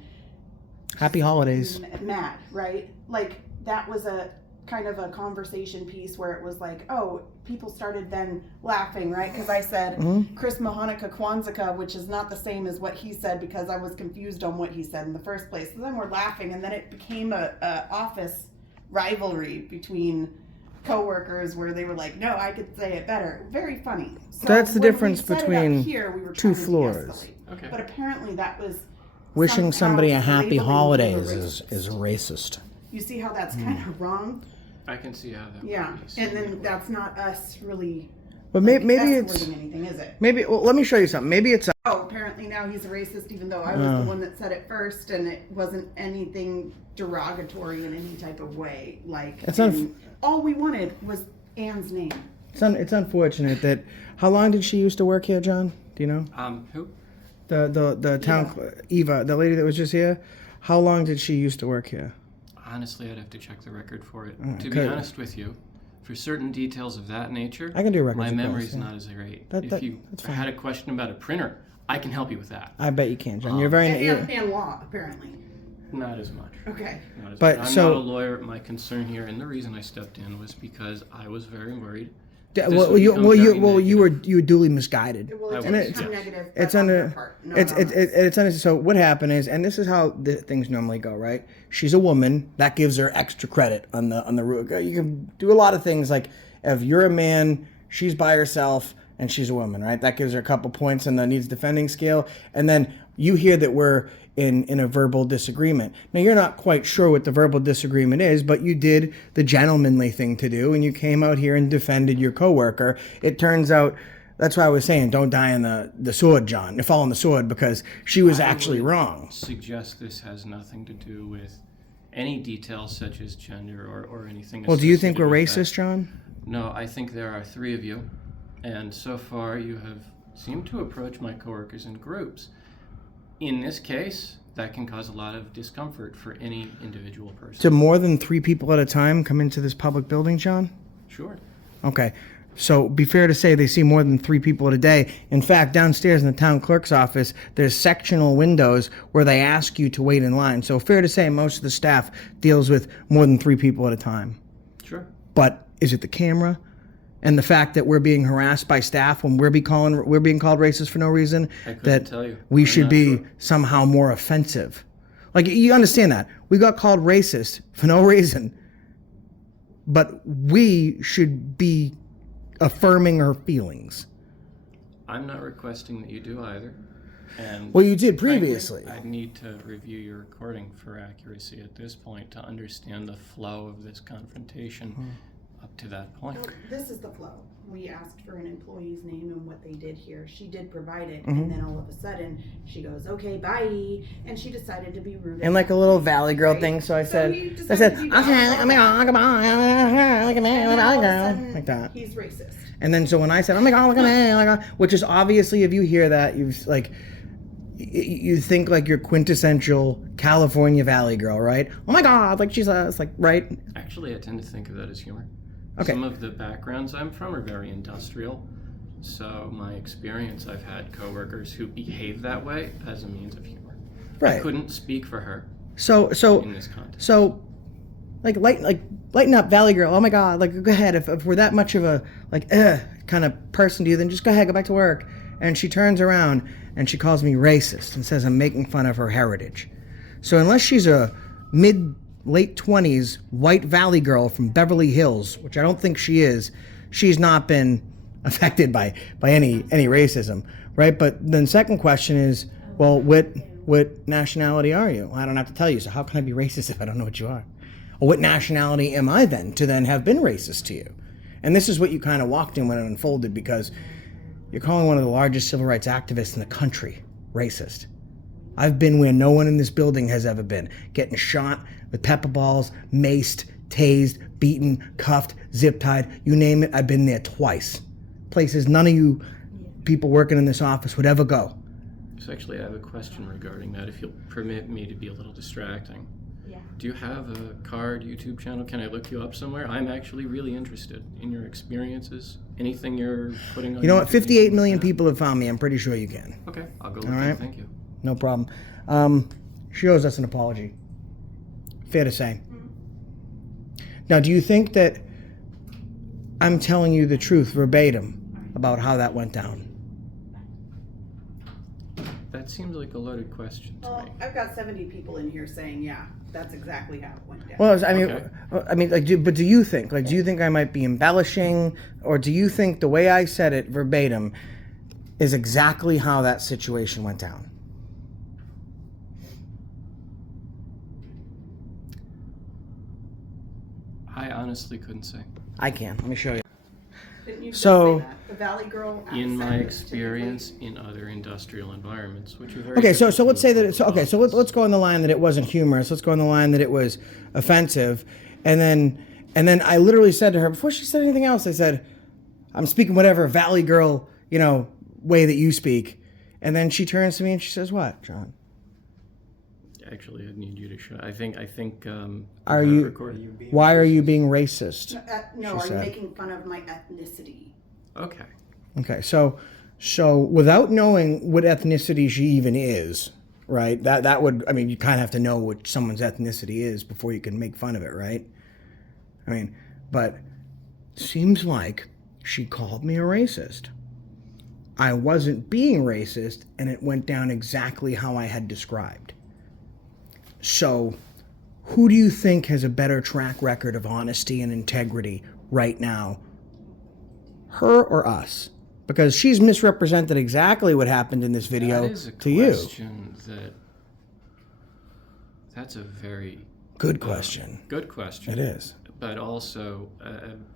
Happy holidays. mad, right? Like that was a kind of a conversation piece where it was like, oh, people started then laughing, right? Because I said Christmas, Hanukkah, Kwanzaa, which is not the same as what he said because I was confused on what he said in the first place. So then we're laughing, and then it became a office rivalry between co-workers where they were like, no, I could say it better. Very funny. So That's the when we difference set it up between here, we were two trying to floors. de-escalate. Okay. But apparently that was Wishing somehow somebody a happy labeling them a holidays racist. is racist. You see how that's kind of wrong? I can see how that Yeah, would be. and then that's not us really But like, maybe it's escalating anything, is it? well, let me show you something. Maybe it's Oh, apparently now he's a racist, even though I was the one that said it first, and it wasn't anything derogatory in any type of way. Like, It's and all we wanted was Anne's name. it's unfortunate that. How long did she used to work here, John? Do you know? Who? The town Eva, the lady that was just here. How long did she used to work here? Honestly, I'd have to check the record for it. To be okay. honest with you, For certain details of that nature, I can do records my of memory's bills, yeah. not as great. That's If you fine. had a question about a printer, I can help you with that. I bet you can, John. You're very... And law, apparently. Not as much. Okay. Not as But much. I'm so- not a lawyer. My concern here, and the reason I stepped in, was because I was very worried. Well, you were duly misguided. Well, it's I was, become yes. negative. It's but on under their part, not it's on it's us. it's under. So what happened is, and this is how things normally go, right? She's a woman, that gives her extra credit on the root. You can do a lot of things, like if you're a man, she's by herself and she's a woman, right? That gives her a couple points on the needs defending scale, and then you hear that we're in a verbal disagreement. Now, you're not quite sure what the verbal disagreement is, but you did the gentlemanly thing to do, and you came out here and defended your coworker. It turns out, that's why I was saying, don't die on the sword, John. Fall on the sword, because she was actually wrong. Suggest this has nothing to do with any details such as gender or anything. Well, do you think associated we're with racist, that. John? No, I think there are 3 of you, and so far you have seemed to approach my coworkers in groups. In this case, that can cause a lot of discomfort for any individual person. Do more than 3 people at a time come into this public building, John? Sure. Okay. So be fair to say they see more than 3 people at a day. In fact, downstairs in the town clerk's office, there's sectional windows where they ask you to wait in line. So fair to say most of the staff deals with more than 3 people at a time. Sure. But is it the camera and the fact that we're being harassed by staff when we're being called racist for no reason? I couldn't That tell you. we I'm should not be sure. somehow more offensive. Like, you understand that. We got called racist for no reason. But we should be affirming her feelings. I'm not requesting that you do either. And Well, you did frankly, previously. I need to review your recording for accuracy at this point to understand the flow of this confrontation up to that point. Well, this is the flow. We asked for an employee's name and what they did here. She did provide it, Mm-hmm. and then all of a sudden she goes, "Okay, bye," and she decided to be rude. And like a little Valley Girl Right? thing, so I said, he okay, decided to be let me go, come on, look at me, And I'm a then all Valley of a Girl, sudden, like that. He's racist. And then so when I said, oh my God, look at me, like, which is obviously, if you hear that, you've like, you think like you're quintessential California Valley Girl, right? Oh my God, like she's it's like, right? Actually, I tend to think of that as humor. Okay. Some of the backgrounds I'm from are very industrial. So my experience, I've had coworkers who behave that way as a means of humor. I Right. couldn't speak for her So in this context. like lighten up, Valley Girl. Oh my God, like go ahead. If we're that much of a like kind of person to you, then just go ahead, go back to work. And she turns around and she calls me racist and says I'm making fun of her heritage. So unless she's a late 20s white Valley Girl from Beverly Hills, which I don't think she is, she's not been affected by any racism, right? But then second question is, well, what nationality are you? I don't have to tell you, so how can I be racist if I don't know what you are? Or what nationality am I then to then have been racist to you? And this is what you kind of walked in when it unfolded, because you're calling one of the largest civil rights activists in the country racist. I've been where no one in this building has ever been, getting shot with pepper balls, maced, tased, beaten, cuffed, zip-tied, you name it, I've been there twice. Places none of you people working in this office would ever go. So actually, I have a question regarding that, if you'll permit me to be a little distracting. Yeah. Do you have a card YouTube channel? Can I look you up somewhere? I'm actually really interested in your experiences. Anything you're putting on You know what, YouTube? 58 million people have found me, I'm pretty sure you can. Okay, I'll go look All it. right. Thank you. No problem. She owes us an apology. Fair to say. Now, do you think that I'm telling you the truth verbatim about how that went down? That seems like a loaded question to Well, me. I've got 70 people in here saying, yeah, that's exactly how it went down. Well, Okay. but do you think I might be embellishing, or do you think the way I said it verbatim is exactly how that situation went down? I honestly couldn't say. I can. Let me show you. Didn't you just So- say that? The Valley Girl In my accent experience in other industrial environments, which are very Okay, so different let's from say that the it's okay. So office. let's go on the line that it wasn't humorous. Let's go on the line that it was offensive, and then I literally said to her before she said anything else, I said, "I'm speaking whatever Valley Girl, way that you speak," and then she turns to me and she says, "What, John?" Actually, I need you to show. I think. Are you? Recording. Why are you being racist? No, she are you said. making fun of my ethnicity? Okay. Okay, so without knowing what ethnicity she even is, right? That would, I mean, you kind of have to know what someone's ethnicity is before you can make fun of it, right? I mean, but seems like she called me a racist. I wasn't being racist, and it went down exactly how I had described. So, who do you think has a better track record of honesty and integrity right now? Her or us? Because she's misrepresented exactly what happened in this video That is a to you. question that's a very Good question. Good question. It is. But also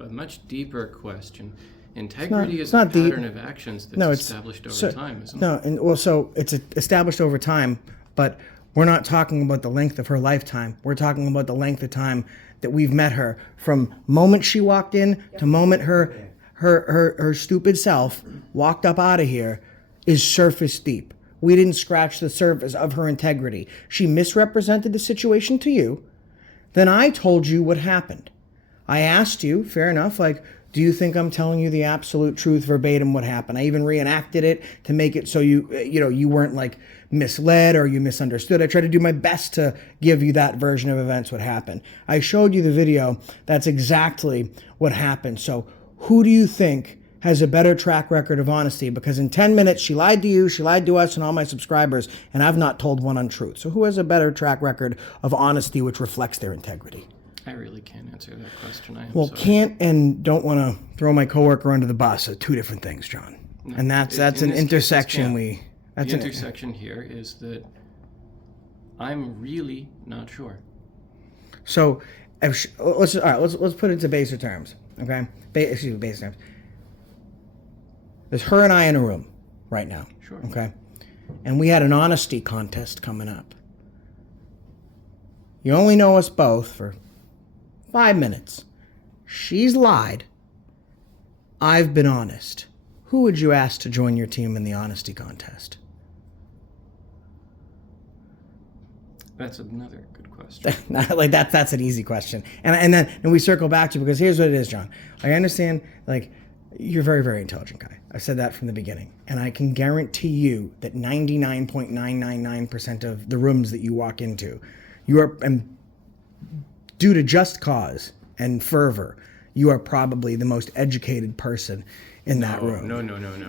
a much deeper question. Integrity it's is a not deep. pattern of actions that's established over time, isn't it? No, and well, so it's established over time, but we're not talking about the length of her lifetime. We're talking about the length of time that we've met her, from moment she walked in to moment her stupid self walked up out of here, is surface deep. We didn't scratch the surface of her integrity. She misrepresented the situation to you. Then I told you what happened. I asked you, fair enough, like, do you think I'm telling you the absolute truth, verbatim, what happened? I even reenacted it to make it so you weren't like misled or you misunderstood. I tried to do my best to give you that version of events what happened. I showed you the video. That's exactly what happened. So who do you think has a better track record of honesty? Because in 10 minutes, she lied to you, she lied to us and all my subscribers, and I've not told one untruth. So who has a better track record of honesty which reflects their integrity? I really can't answer that question. Well, sorry. Can't and don't want to throw my coworker under the bus are two different things, John. No, and that's in an this intersection case, the intersection here is that I'm really not sure. So, let's put it into basic terms, okay? Basic terms. There's her and I in a room right now. Sure. Okay? And we had an honesty contest coming up. You only know us both for 5 minutes. She's lied. I've been honest. Who would you ask to join your team in the honesty contest? That's another good question. Like that's an easy question. And then we circle back to, because here's what it is, John. I understand, like, you're a very, very intelligent guy. I said that from the beginning. And I can guarantee you that 99.999% of the rooms that you walk into, you are, and due to just cause and fervor, you are probably the most educated person in that room. No.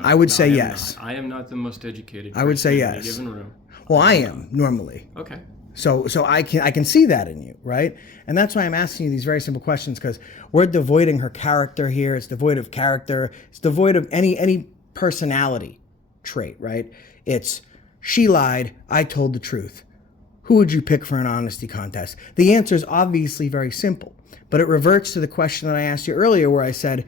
I would say yes. I am not the most educated person I would say in yes. a given room. Well, I am normally. Okay. So I can see that in you, right? And that's why I'm asking you these very simple questions, because we're devoiding her character here. It's devoid of character. It's devoid of any personality trait, right? It's, she lied, I told the truth. Who would you pick for an honesty contest? The answer is obviously very simple, but it reverts to the question that I asked you earlier, where I said,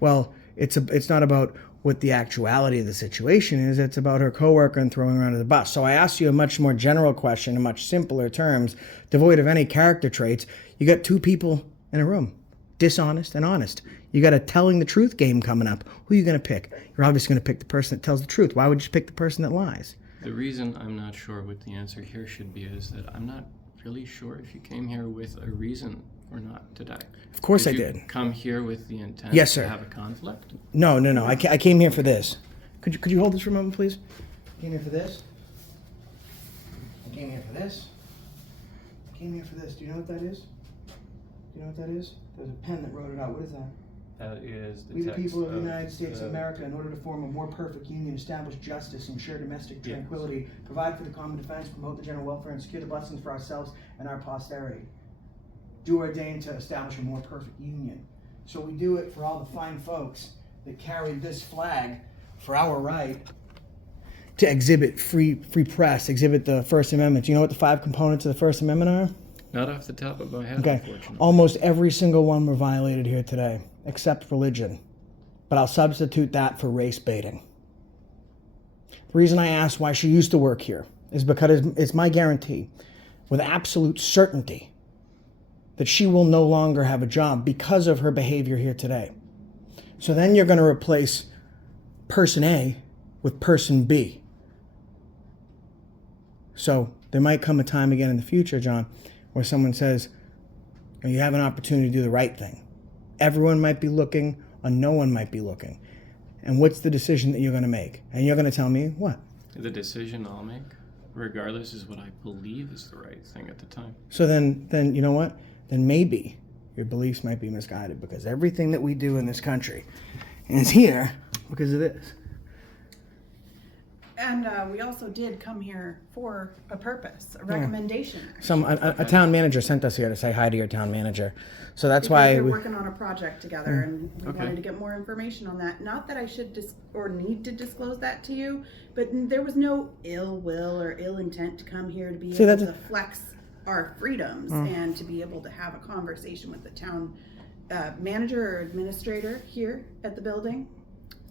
well, it's not about what the actuality of the situation is, it's about her coworker and throwing her under the bus. So I asked you a much more general question in much simpler terms, devoid of any character traits. You got two people in a room, dishonest and honest. You got a telling the truth game coming up. Who are you going to pick? You're obviously going to pick the person that tells the truth. Why would you pick the person that lies? The reason I'm not sure what the answer here should be is that I'm not really sure if you came here with a reason or not today. Of course I did. did. Come here with the intent Yes, sir. to have a conflict? No. I came here for this. Could you hold this for a moment, please? I came here for this. I came here for this. I came here for this. Do you know what that is? Do you know what that is? There's a pen that wrote it out. What is that? That is the We, the text people of the United States of America, in order to form a more perfect union, establish justice, ensure domestic tranquility, provide for the common defense, promote the general welfare, and secure the blessings for ourselves and our posterity. Do ordain to establish a more perfect union. So we do it for all the fine folks that carry this flag for our right to exhibit free press, exhibit the First Amendment. Do you know what the 5 components of the First Amendment are? Not off the top of my head, Okay. unfortunately. Almost every single one were violated here today, except religion. But I'll substitute that for race baiting. The reason I asked why she used to work here is because it's my guarantee, with absolute certainty, that she will no longer have a job because of her behavior here today. So then you're going to replace person A with person B. So there might come a time again in the future, John, where someone says, you have an opportunity to do the right thing. Everyone might be looking, or no one might be looking. And what's the decision that you're going to make? And you're going to tell me what? The decision I'll make, regardless, is what I believe is the right thing at the time. So then you know what? Then maybe your beliefs might be misguided, because everything that we do in this country is here because of this. And we also did come here for a purpose, a recommendation. A town manager sent us here to say hi to your town manager. So that's Because why they're working on a project together, and we Okay. wanted to get more information on that. Not that I should or need to disclose that to you, but there was no ill will or ill intent to come here to be able to flex our freedoms and to be able to have a conversation with the town manager or administrator here at the building.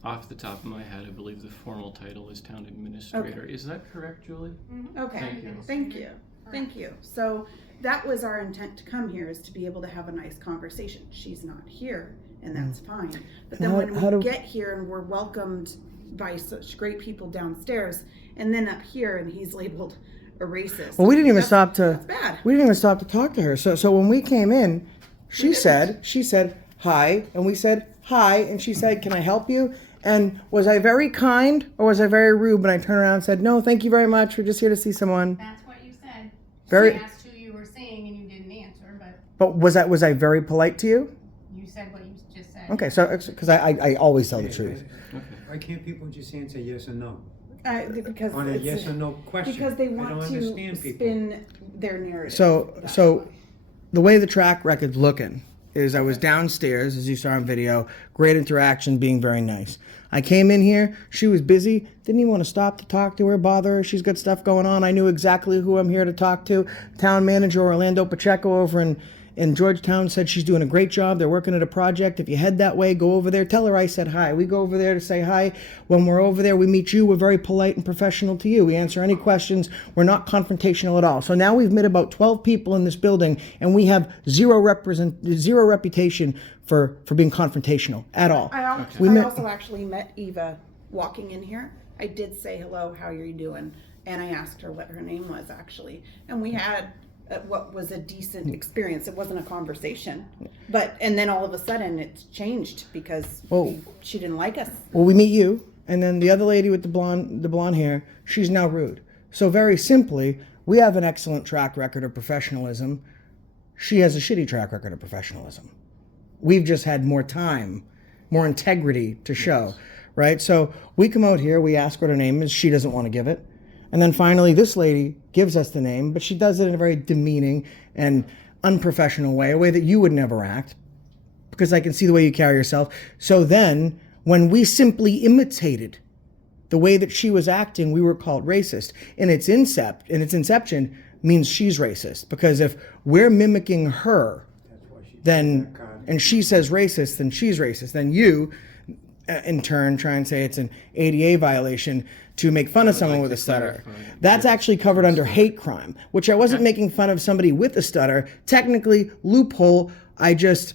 Off the top of my head, I believe the formal title is town administrator. Okay. Is that correct, Julie? Okay, Thank you. thank you. So that was our intent to come here, is to be able to have a nice conversation. She's not here, and that's fine. But then when we get here and we're welcomed by such great people downstairs, and then up here, and he's labeled a racist. Well, we didn't even stop to. That's bad. We didn't even stop to talk to her. So when we came in, she said hi, and we said hi, and she said, "Can I help you?" And was I very kind or was I very rude when I turned around and said, "No, thank you very much. We're just here to see someone"? That's what you said. Very. She asked who you were seeing and you didn't answer, but But was I very polite to you? you said what you just said. Okay, so because I always tell the truth. Why can't people just answer yes or no? Because On a it's- yes or no question. Because they I want don't to understand people. spin their narrative. So the way the track record's looking is I was downstairs, as you saw on video, great interaction, being very nice. I came in here, she was busy, didn't even want to stop to talk to her, bother her. She's got stuff going on. I knew exactly who I'm here to talk to. Town manager Orlando Pacheco over in Georgetown said she's doing a great job. They're working at a project. If you head that way, go over there. Tell her I said hi. We go over there to say hi. When we're over there, we meet you. We're very polite and professional to you. We answer any questions. We're not confrontational at all. So now we've met about 12 people in this building, and we have zero reputation for being confrontational at all. I also actually met Eva walking in here. I did say hello, how are you doing? And I asked her what her name was, actually. And we had what was a decent experience. It wasn't a conversation. And then all of a sudden it changed because she didn't like us. Well, we meet you, and then the other lady with the blonde hair, she's now rude. So very simply, we have an excellent track record of professionalism. She has a shitty track record of professionalism. We've just had more time, more integrity to show, right? So we come out here, we ask what her name is. She doesn't want to give it. And then finally, this lady gives us the name, but she does it in a very demeaning and unprofessional way, a way that you would never act, because I can see the way you carry yourself. So then, when we simply imitated the way that she was acting, we were called racist. In its inception means she's racist, because if we're mimicking her, then, and she says racist, then she's racist. Then you, in turn, try and say it's an ADA violation to make fun of someone with a stutter. That's actually covered under hate crime, which I wasn't making fun of somebody with a stutter. Technically, loophole, I just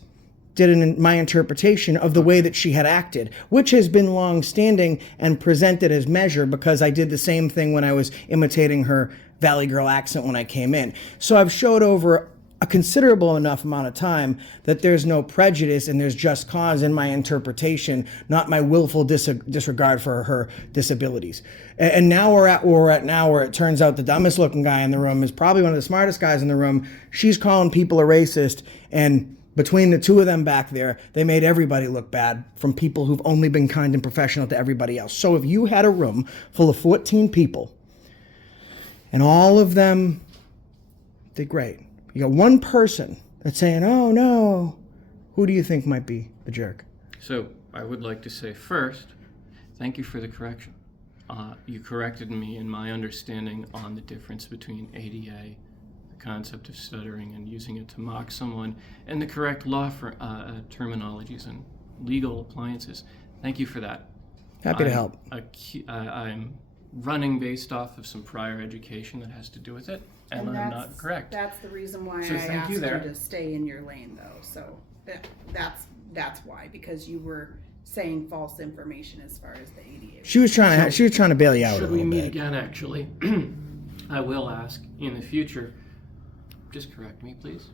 did my interpretation of the way that she had acted, which has been long-standing and presented as measure, because I did the same thing when I was imitating her Valley Girl accent when I came in. So I've showed over a considerable enough amount of time that there's no prejudice and there's just cause in my interpretation, not my willful disregard for her disabilities. And now we're at where we're at now, where it turns out the dumbest looking guy in the room is probably one of the smartest guys in the room. She's calling people a racist, and between the two of them back there, they made everybody look bad, from people who've only been kind and professional to everybody else. So if you had a room full of 14 people and all of them did great, you got one person that's saying, "Oh no," who do you think might be the jerk? So I would like to say first, thank you for the correction. You corrected me in my understanding on the difference between ADA, the concept of stuttering and using it to mock someone, and the correct law for terminologies and legal appliances. Thank you for that. Happy to help. I'm running based off of some prior education that has to do with it, and I'm not correct. That's the reason why So I thank asked you you there. to stay in your lane, though. So that's why, because you were saying false information as far as the ADA. She was trying to bail you out a Should we little meet bit. again, actually? I will ask in the future, just correct me, please.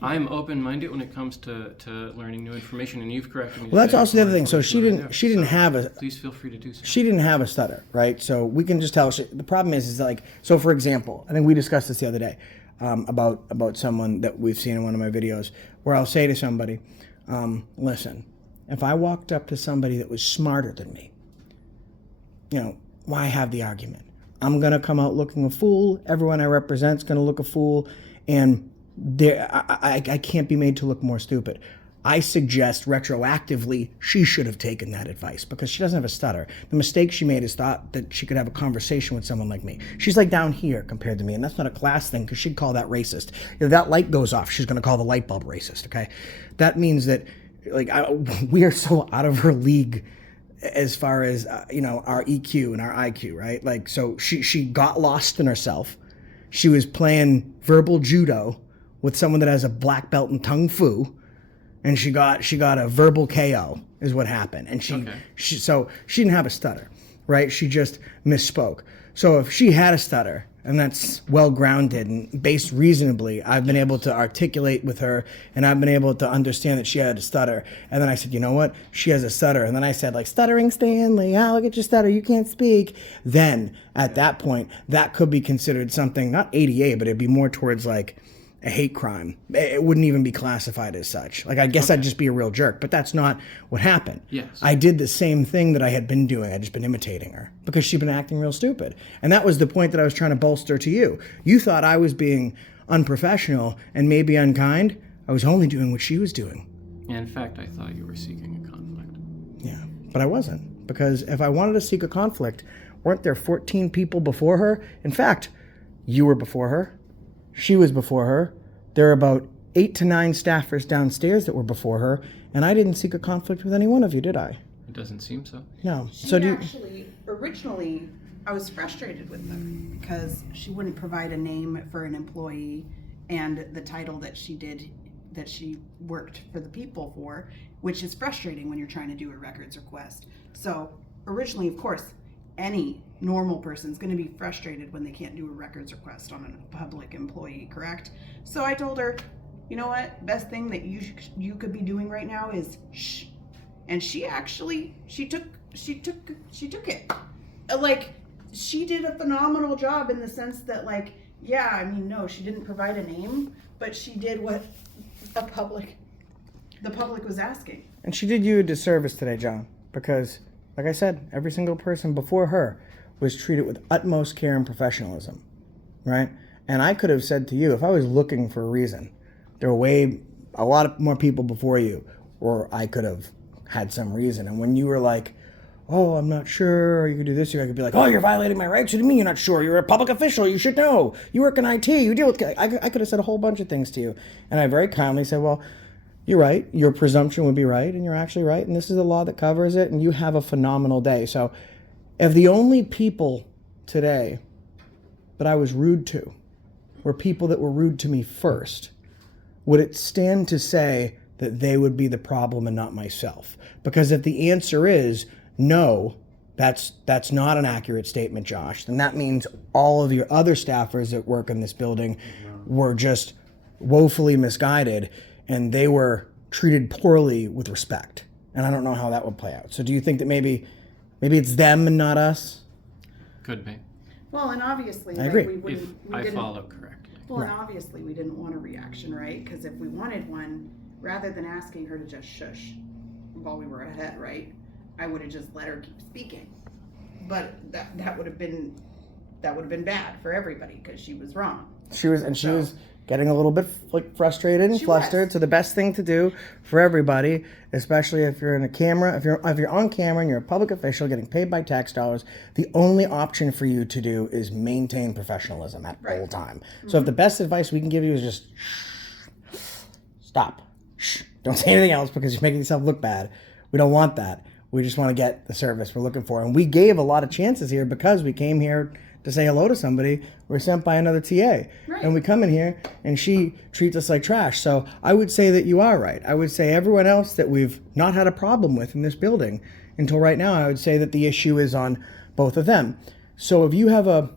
I'm open-minded when it comes to learning new information, and you've corrected me. Well, that's today also the other before I thing. So told you to she didn't so have a. Please feel free to do so. She didn't have a stutter, right? So we can just tell. The problem is like, so for example, I think we discussed this the other day about someone that we've seen in one of my videos, where I'll say to somebody, listen, if I walked up to somebody that was smarter than me, why have the argument? I'm gonna come out looking a fool. Everyone I represent's gonna look a fool, and I can't be made to look more stupid. I suggest retroactively she should have taken that advice because she doesn't have a stutter. The mistake she made is thought that she could have a conversation with someone like me. She's like down here compared to me, and that's not a class thing because she'd call that racist. If that light goes off, she's going to call the light bulb racist, okay? That means that we are so out of her league as far as, our EQ and our IQ, right? Like, so she got lost in herself. She was playing verbal judo with someone that has a black belt in Kung Fu, and she got a verbal KO is what happened. And she didn't have a stutter, right? She just misspoke. So if she had a stutter, and that's well grounded and based reasonably, I've been able to articulate with her, and I've been able to understand that she had a stutter. And then I said, you know what? She has a stutter. And then I said, like, stuttering Stanley, look at your stutter, you can't speak. Then at that point, that could be considered something, not ADA, but it'd be more towards like a hate crime. It wouldn't even be classified as such. Like, I guess I'd just be a real jerk, but that's not what happened. Yes. I did the same thing that I had been doing. I'd just been imitating her because she'd been acting real stupid. And that was the point that I was trying to bolster to you. You thought I was being unprofessional and maybe unkind. I was only doing what she was doing. In fact, I thought you were seeking a conflict. Yeah, but I wasn't. Because if I wanted to seek a conflict, weren't there 14 people before her? In fact, you were before her. She was before her. There are about 8 to 9 staffers downstairs that were before her, and I didn't seek a conflict with any one of you, did I? It doesn't seem so. No. Originally, I was frustrated with them because she wouldn't provide a name for an employee and the title that she worked for the people for, which is frustrating when you're trying to do a records request. So originally, of course, any normal person is going to be frustrated when they can't do a records request on a public employee, correct? So I told her, you know what, best thing that you could be doing right now is shh. And she took it. Like, she did a phenomenal job in the sense that, like, no, she didn't provide a name, but she did what the public was asking. And she did you a disservice today, John, because, like I said, every single person before her was treated with utmost care and professionalism, right? And I could have said to you, if I was looking for a reason, there were a lot more people before you, or I could have had some reason. And when you were like, oh, I'm not sure, or you could do this, I could be like, oh, you're violating my rights. What do you mean you're not sure? You're a public official. You should know. You work in IT. You deal with... I could have said a whole bunch of things to you. And I very kindly said, well, you're right. Your presumption would be right, and you're actually right, and this is the law that covers it, and you have a phenomenal day. So if the only people today that I was rude to were people that were rude to me first, would it stand to say that they would be the problem and not myself? Because if the answer is no, that's not an accurate statement, Josh, then that means all of your other staffers that work in this building were just woefully misguided, and they were treated poorly with respect. And I don't know how that would play out. So do you think that maybe it's them and not us? Could be. Well, and obviously, I agree. If I follow correctly. Well, and obviously we didn't want a reaction, right? Because if we wanted one, rather than asking her to just shush while we were ahead, right? I would have just let her keep speaking. But that would have been bad for everybody because she was wrong. She was getting a little bit frustrated and flustered. So the best thing to do for everybody, especially if you're in a camera, if you're on camera and you're a public official getting paid by tax dollars, the only option for you to do is maintain professionalism at all time. Mm-hmm. So if the best advice we can give you is just stop. Shh. Don't say anything else because you're making yourself look bad. We don't want that. We just want to get the service we're looking for. And we gave a lot of chances here because we came here to say hello to somebody. We're sent by another TA. Right. And we come in here and she treats us like trash. So I would say that you are right. I would say everyone else that we've not had a problem with in this building until right now, I would say that the issue is on both of them. So if you have a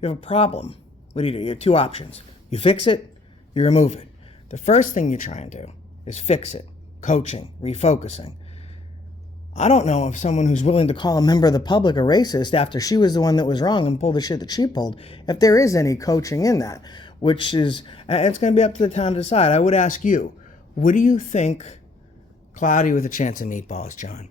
You have a problem. What do? You have two options. You fix it, you remove it. The first thing you try and do is fix it. Coaching, refocusing. I don't know if someone who's willing to call a member of the public a racist after she was the one that was wrong and pulled the shit that she pulled, if there is any coaching in that, which is, it's going to be up to the town to decide. I would ask you, what do you think, cloudy with a chance of meatballs, John,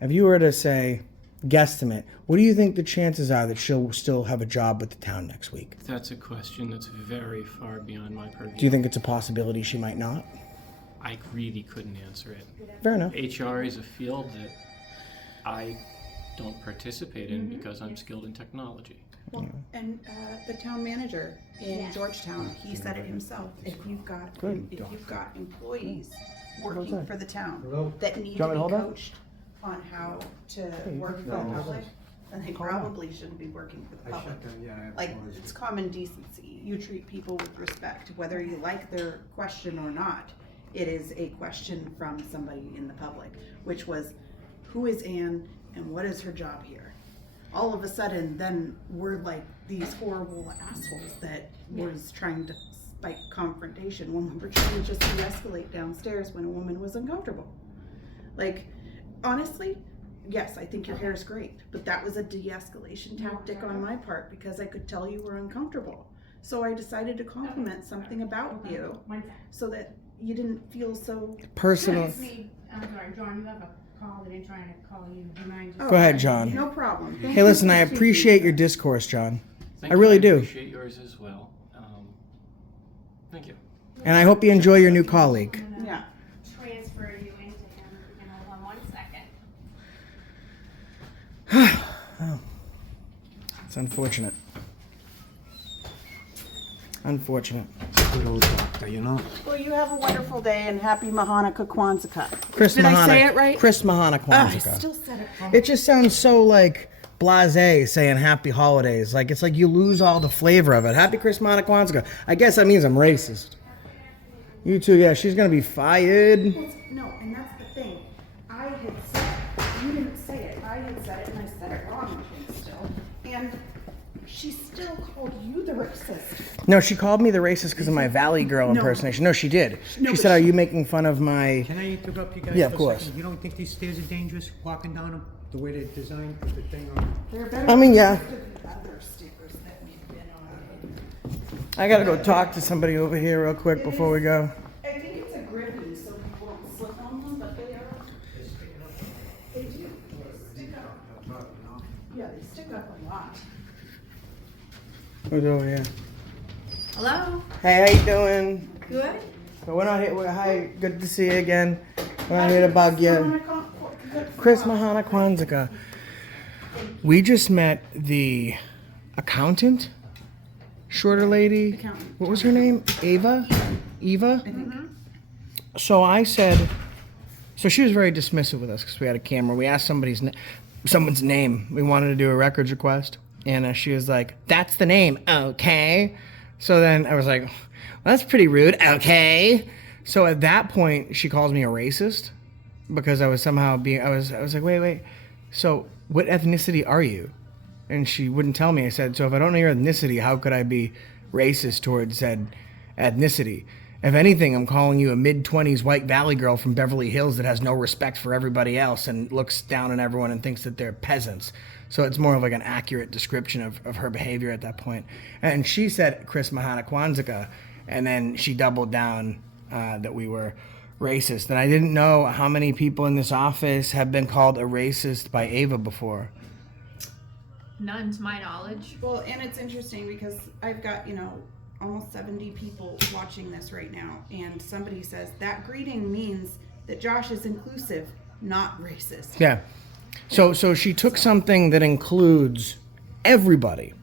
if you were to say, guesstimate, what do you think the chances are that she'll still have a job with the town next week? That's a question that's very far beyond my purview. Do you think it's a possibility she might not? I really couldn't answer it. Fair enough. HR is a field that I don't participate in because I'm skilled in technology. Well, and the town manager in Georgetown, he said it himself. If you've got employees working for the town that need to be coached on how to work for the public, then they probably shouldn't be working for the public. Like, it's common decency. You treat people with respect, whether you like their question or not. It is a question from somebody in the public, which was, who is Anne and what is her job here? All of a sudden, then we're like these horrible assholes that was trying to spike confrontation when we were trying to just de-escalate downstairs when a woman was uncomfortable. Like, honestly, yes, I think your hair is great, but that was a de-escalation tactic on my part because I could tell you were uncomfortable. So I decided to compliment something about you so that you didn't feel so personal. I'm sorry, John, you have a call. They didn't try to call you. Do you mind just... Go ahead, John. No problem. Hey, listen, I appreciate your discourse, John. Thank I really do. I appreciate yours as well. Thank you. And I hope you enjoy your new colleague. Yeah. Transfer you into him. You can hold on 1 second. Oh, it's unfortunate. Unfortunate. Good old doctor, you know? Well, you have a wonderful day and happy Mahanaka Kwanzaa. Chris Did Mahana, I say it right? Chris Mahana I Kwanzaa. still said it wrong. It just sounds so like blasé saying happy holidays. Like it's like you lose all the flavor of it. Happy Chris Mahana Kwanzaa. I guess that means I'm racist. You too, yeah, she's gonna be fired. No, and that's the thing. I had said, you didn't say it. I had said it and I said it wrong, I think, still. And she still called you the racist. No, she called me the racist because of my Valley Girl impersonation. No, she did. She said, "Are you making fun of my?" Can I interrupt you guys? Yeah, for of a course. second? You don't think these stairs are dangerous walking down them? The way they're designed with the thing on? They're better I mean, yeah. than the other stickers that we've been on. I gotta go talk to somebody over here real quick before we go. I think it's a grippy so people don't slip on them, but they are. They do. They stick up. Yeah, they stick up a lot. Who's over here? Hello? Hey, how you doing? Good? So we're not here. Hi, good to see you again. We're not here to bug you. Chris Mahana Kwanzaa. We just met the accountant, shorter lady. What was her name? Eva? So I said, so she was very dismissive with us because we had a camera. We asked someone's name. We wanted to do a records request. And she was like, that's the name, okay. So then I was like, well, that's pretty rude, okay. So at that point, she calls me a racist because I was somehow I was like, wait. So what ethnicity are you? And she wouldn't tell me. I said, so if I don't know your ethnicity, how could I be racist towards said ethnicity? If anything, I'm calling you a mid-20s white valley girl from Beverly Hills that has no respect for everybody else and looks down on everyone and thinks that they're peasants. So it's more of like an accurate description of her behavior at that point. And she said Chris Mahana Kwanzaa, and then she doubled down that we were racist. And I didn't know how many people in this office have been called a racist by Ava before. None to my knowledge. Well, and it's interesting because I've got, almost 70 people watching this right now, and somebody says that greeting means that Josh is inclusive, not racist. Yeah. So she took something that includes everybody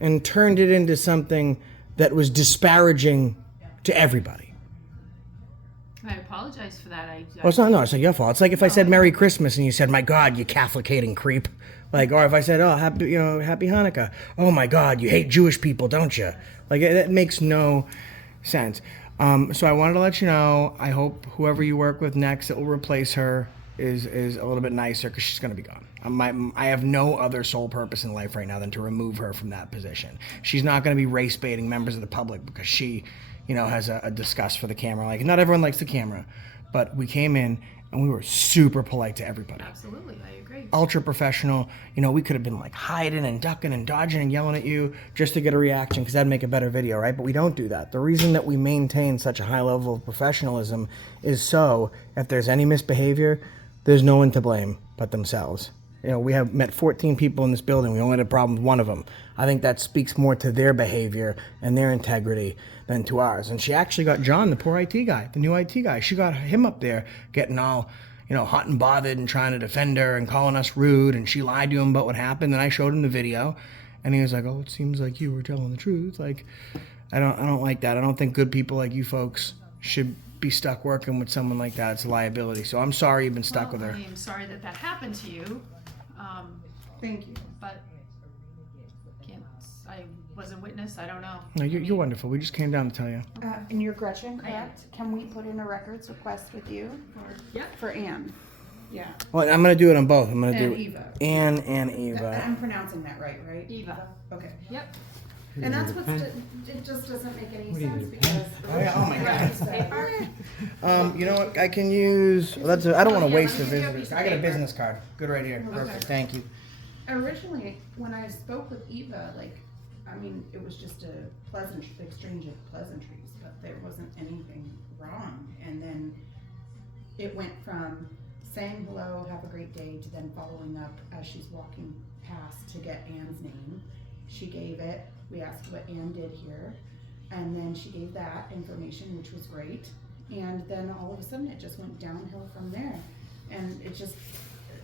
and turned it into something that was disparaging to everybody. I apologize for that. Well, it's not your fault. It's like if I said Merry Christmas and you said, my God, you Catholic hating creep. Like, or if I said, oh, happy Hanukkah. Oh my God, you hate Jewish people, don't you? Like, that makes no sense. So I wanted to let you know, I hope whoever you work with next that will replace her is a little bit nicer because she's going to be gone. I have no other sole purpose in life right now than to remove her from that position. She's not going to be race baiting members of the public because she, has a disgust for the camera. Like, not everyone likes the camera, but we came in and we were super polite to everybody. Absolutely, I agree. Ultra professional. We could have been like hiding and ducking and dodging and yelling at you just to get a reaction because that'd make a better video, right? But we don't do that. The reason that we maintain such a high level of professionalism is so if there's any misbehavior, there's no one to blame but themselves. We have met 14 people in this building. We only had a problem with one of them. I think that speaks more to their behavior and their integrity than to ours. And she actually got John, the poor IT guy, the new IT guy. She got him up there getting all, hot and bothered and trying to defend her and calling us rude. And she lied to him about what happened. And I showed him the video. And he was like, oh, it seems like you were telling the truth. Like, I don't like that. I don't think good people like you folks should be stuck working with someone like that. It's a liability. So I'm sorry you've been stuck with her. I'm sorry that happened to you. Thank you. But I wasn't witness. I don't know. No, you're wonderful. We just came down to tell you. And you're Gretchen, correct? Can we put in a records request with you? For Anne. Yeah. Well, I'm going to do it on both. I'm going to do Eva. Anne and Eva. I'm pronouncing that right? Eva. Okay. Yep. And that's it just doesn't make any What do you sense need, a because. pen? Oh my God. You know what? I can use. I don't want to waste a visitor's. I got a business card. Good right here. Perfect. Thank you. Originally, when I spoke with Eva, it was just a exchange of pleasantries, but there wasn't anything wrong. And then it went from saying hello, have a great day, to then following up as she's walking past to get Anne's name. She gave it. We asked what Anne did here, and then she gave that information, which was great. And then all of a sudden, it just went downhill from there, and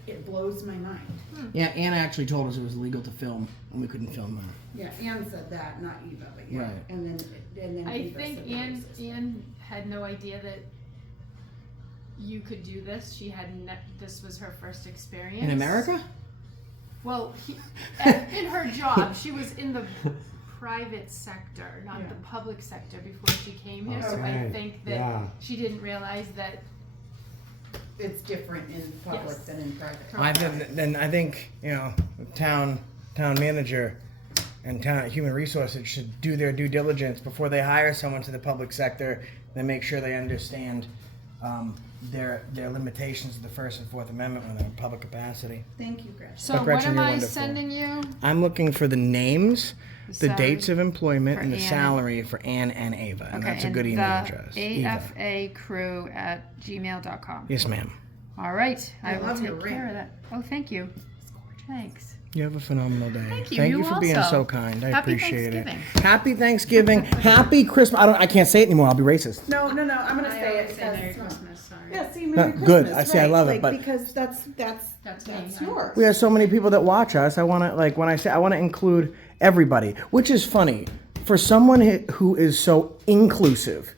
it blows my mind. Yeah, Anne actually told us it was illegal to film, and we couldn't film her. Yeah, Anne said that, not Eva, but yeah. Right. And then I Eva think said Anne had no idea that you could do this. She had this was her first experience In America? Well, in her job, she was in the private sector, not the public sector, before she came here. So I think that she didn't realize that it's different in public than in private. I think town manager and town human resources should do their due diligence before they hire someone to the public sector. Then make sure they understand their limitations of the First and Fourth Amendment when they're in public capacity. Thank you, Gretchen. So Gretchen, what am you're I wonderful. sending you? I'm looking for the names, the salary dates of employment, for and the Anne. salary for Anne and Ava. And that's a good email address. Eva. afacrew@gmail.com. Yes, ma'am. All right. I will love your take care ring. of that. Oh, thank you. Thanks. You have a phenomenal day. Thank you. Thank You you for being also. so kind. I Happy appreciate it. Thanksgiving. Happy Thanksgiving. Happy Christmas. I can't say it anymore. I'll be racist. No, I'm gonna say it. Say Merry Christmas. Sorry. Yeah, see, Merry Christmas. Good. I see. I right, love it. like, But because that's me. yours. we have so many people that watch us. I want to when I say I want to include everybody, which is funny for someone who is so inclusive.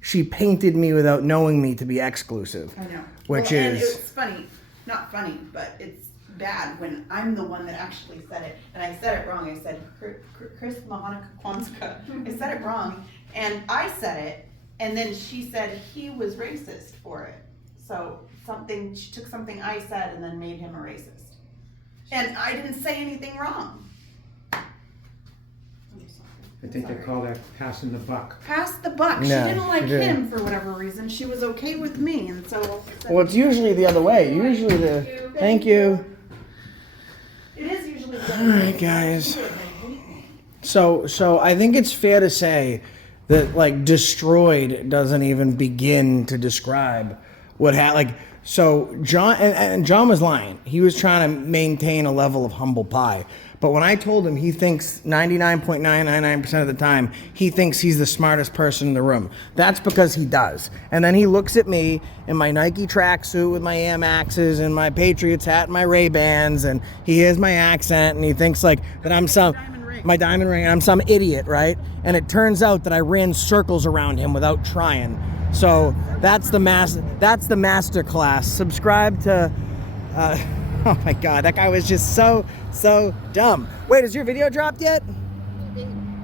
She painted me without knowing me to be exclusive. I know. Which and is it's funny, not funny, but it's bad when I'm the one that actually said it, and I said it wrong. I said Chris Mahanaka Kwanzaa. I said it wrong, and I said it, and then she said he was racist for it. So she took something I said and then made him a racist, and I didn't say anything wrong. I think they call that passing the buck. Pass the buck. Yeah, she didn't like she did. him for whatever reason. She was okay with me, and so. well, it's usually the other way. Usually the thank you. It is usually. All right, guys. So I think it's fair to say that destroyed doesn't even begin to describe what happened. So John and John was lying. He was trying to maintain a level of humble pie. But when I told him he thinks 99.999% of the time, he thinks he's the smartest person in the room. That's because he does. And then he looks at me in my Nike tracksuit with my Air Maxes and my Patriots hat and my Ray-Bans, and he hears my accent and he thinks that I'm my diamond ring, and I'm some idiot, right? And it turns out that I ran circles around him without trying. So that's the master class. Subscribe to. Oh my God, that guy was just so dumb. Wait, has your video dropped yet?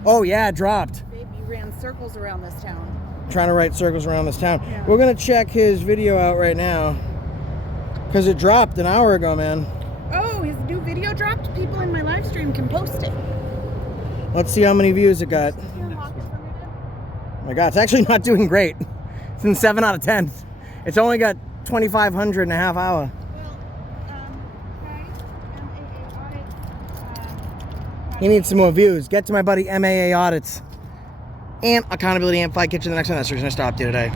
Oh yeah, it dropped. Baby ran circles around this town. Trying to write circles around this town. Yeah. We're gonna check his video out right now. Because it dropped an hour ago, man. Oh, his new video dropped? People in my live stream can post it. Let's see how many views it got. Oh my God, it's actually not doing great. It's in 7 out of 10. It's only got 2,500 in a half hour. He needs some more views. Get to my buddy MAA Audits. And Accountability Amplified Kitchen the next one. That's where we're going to stop there today.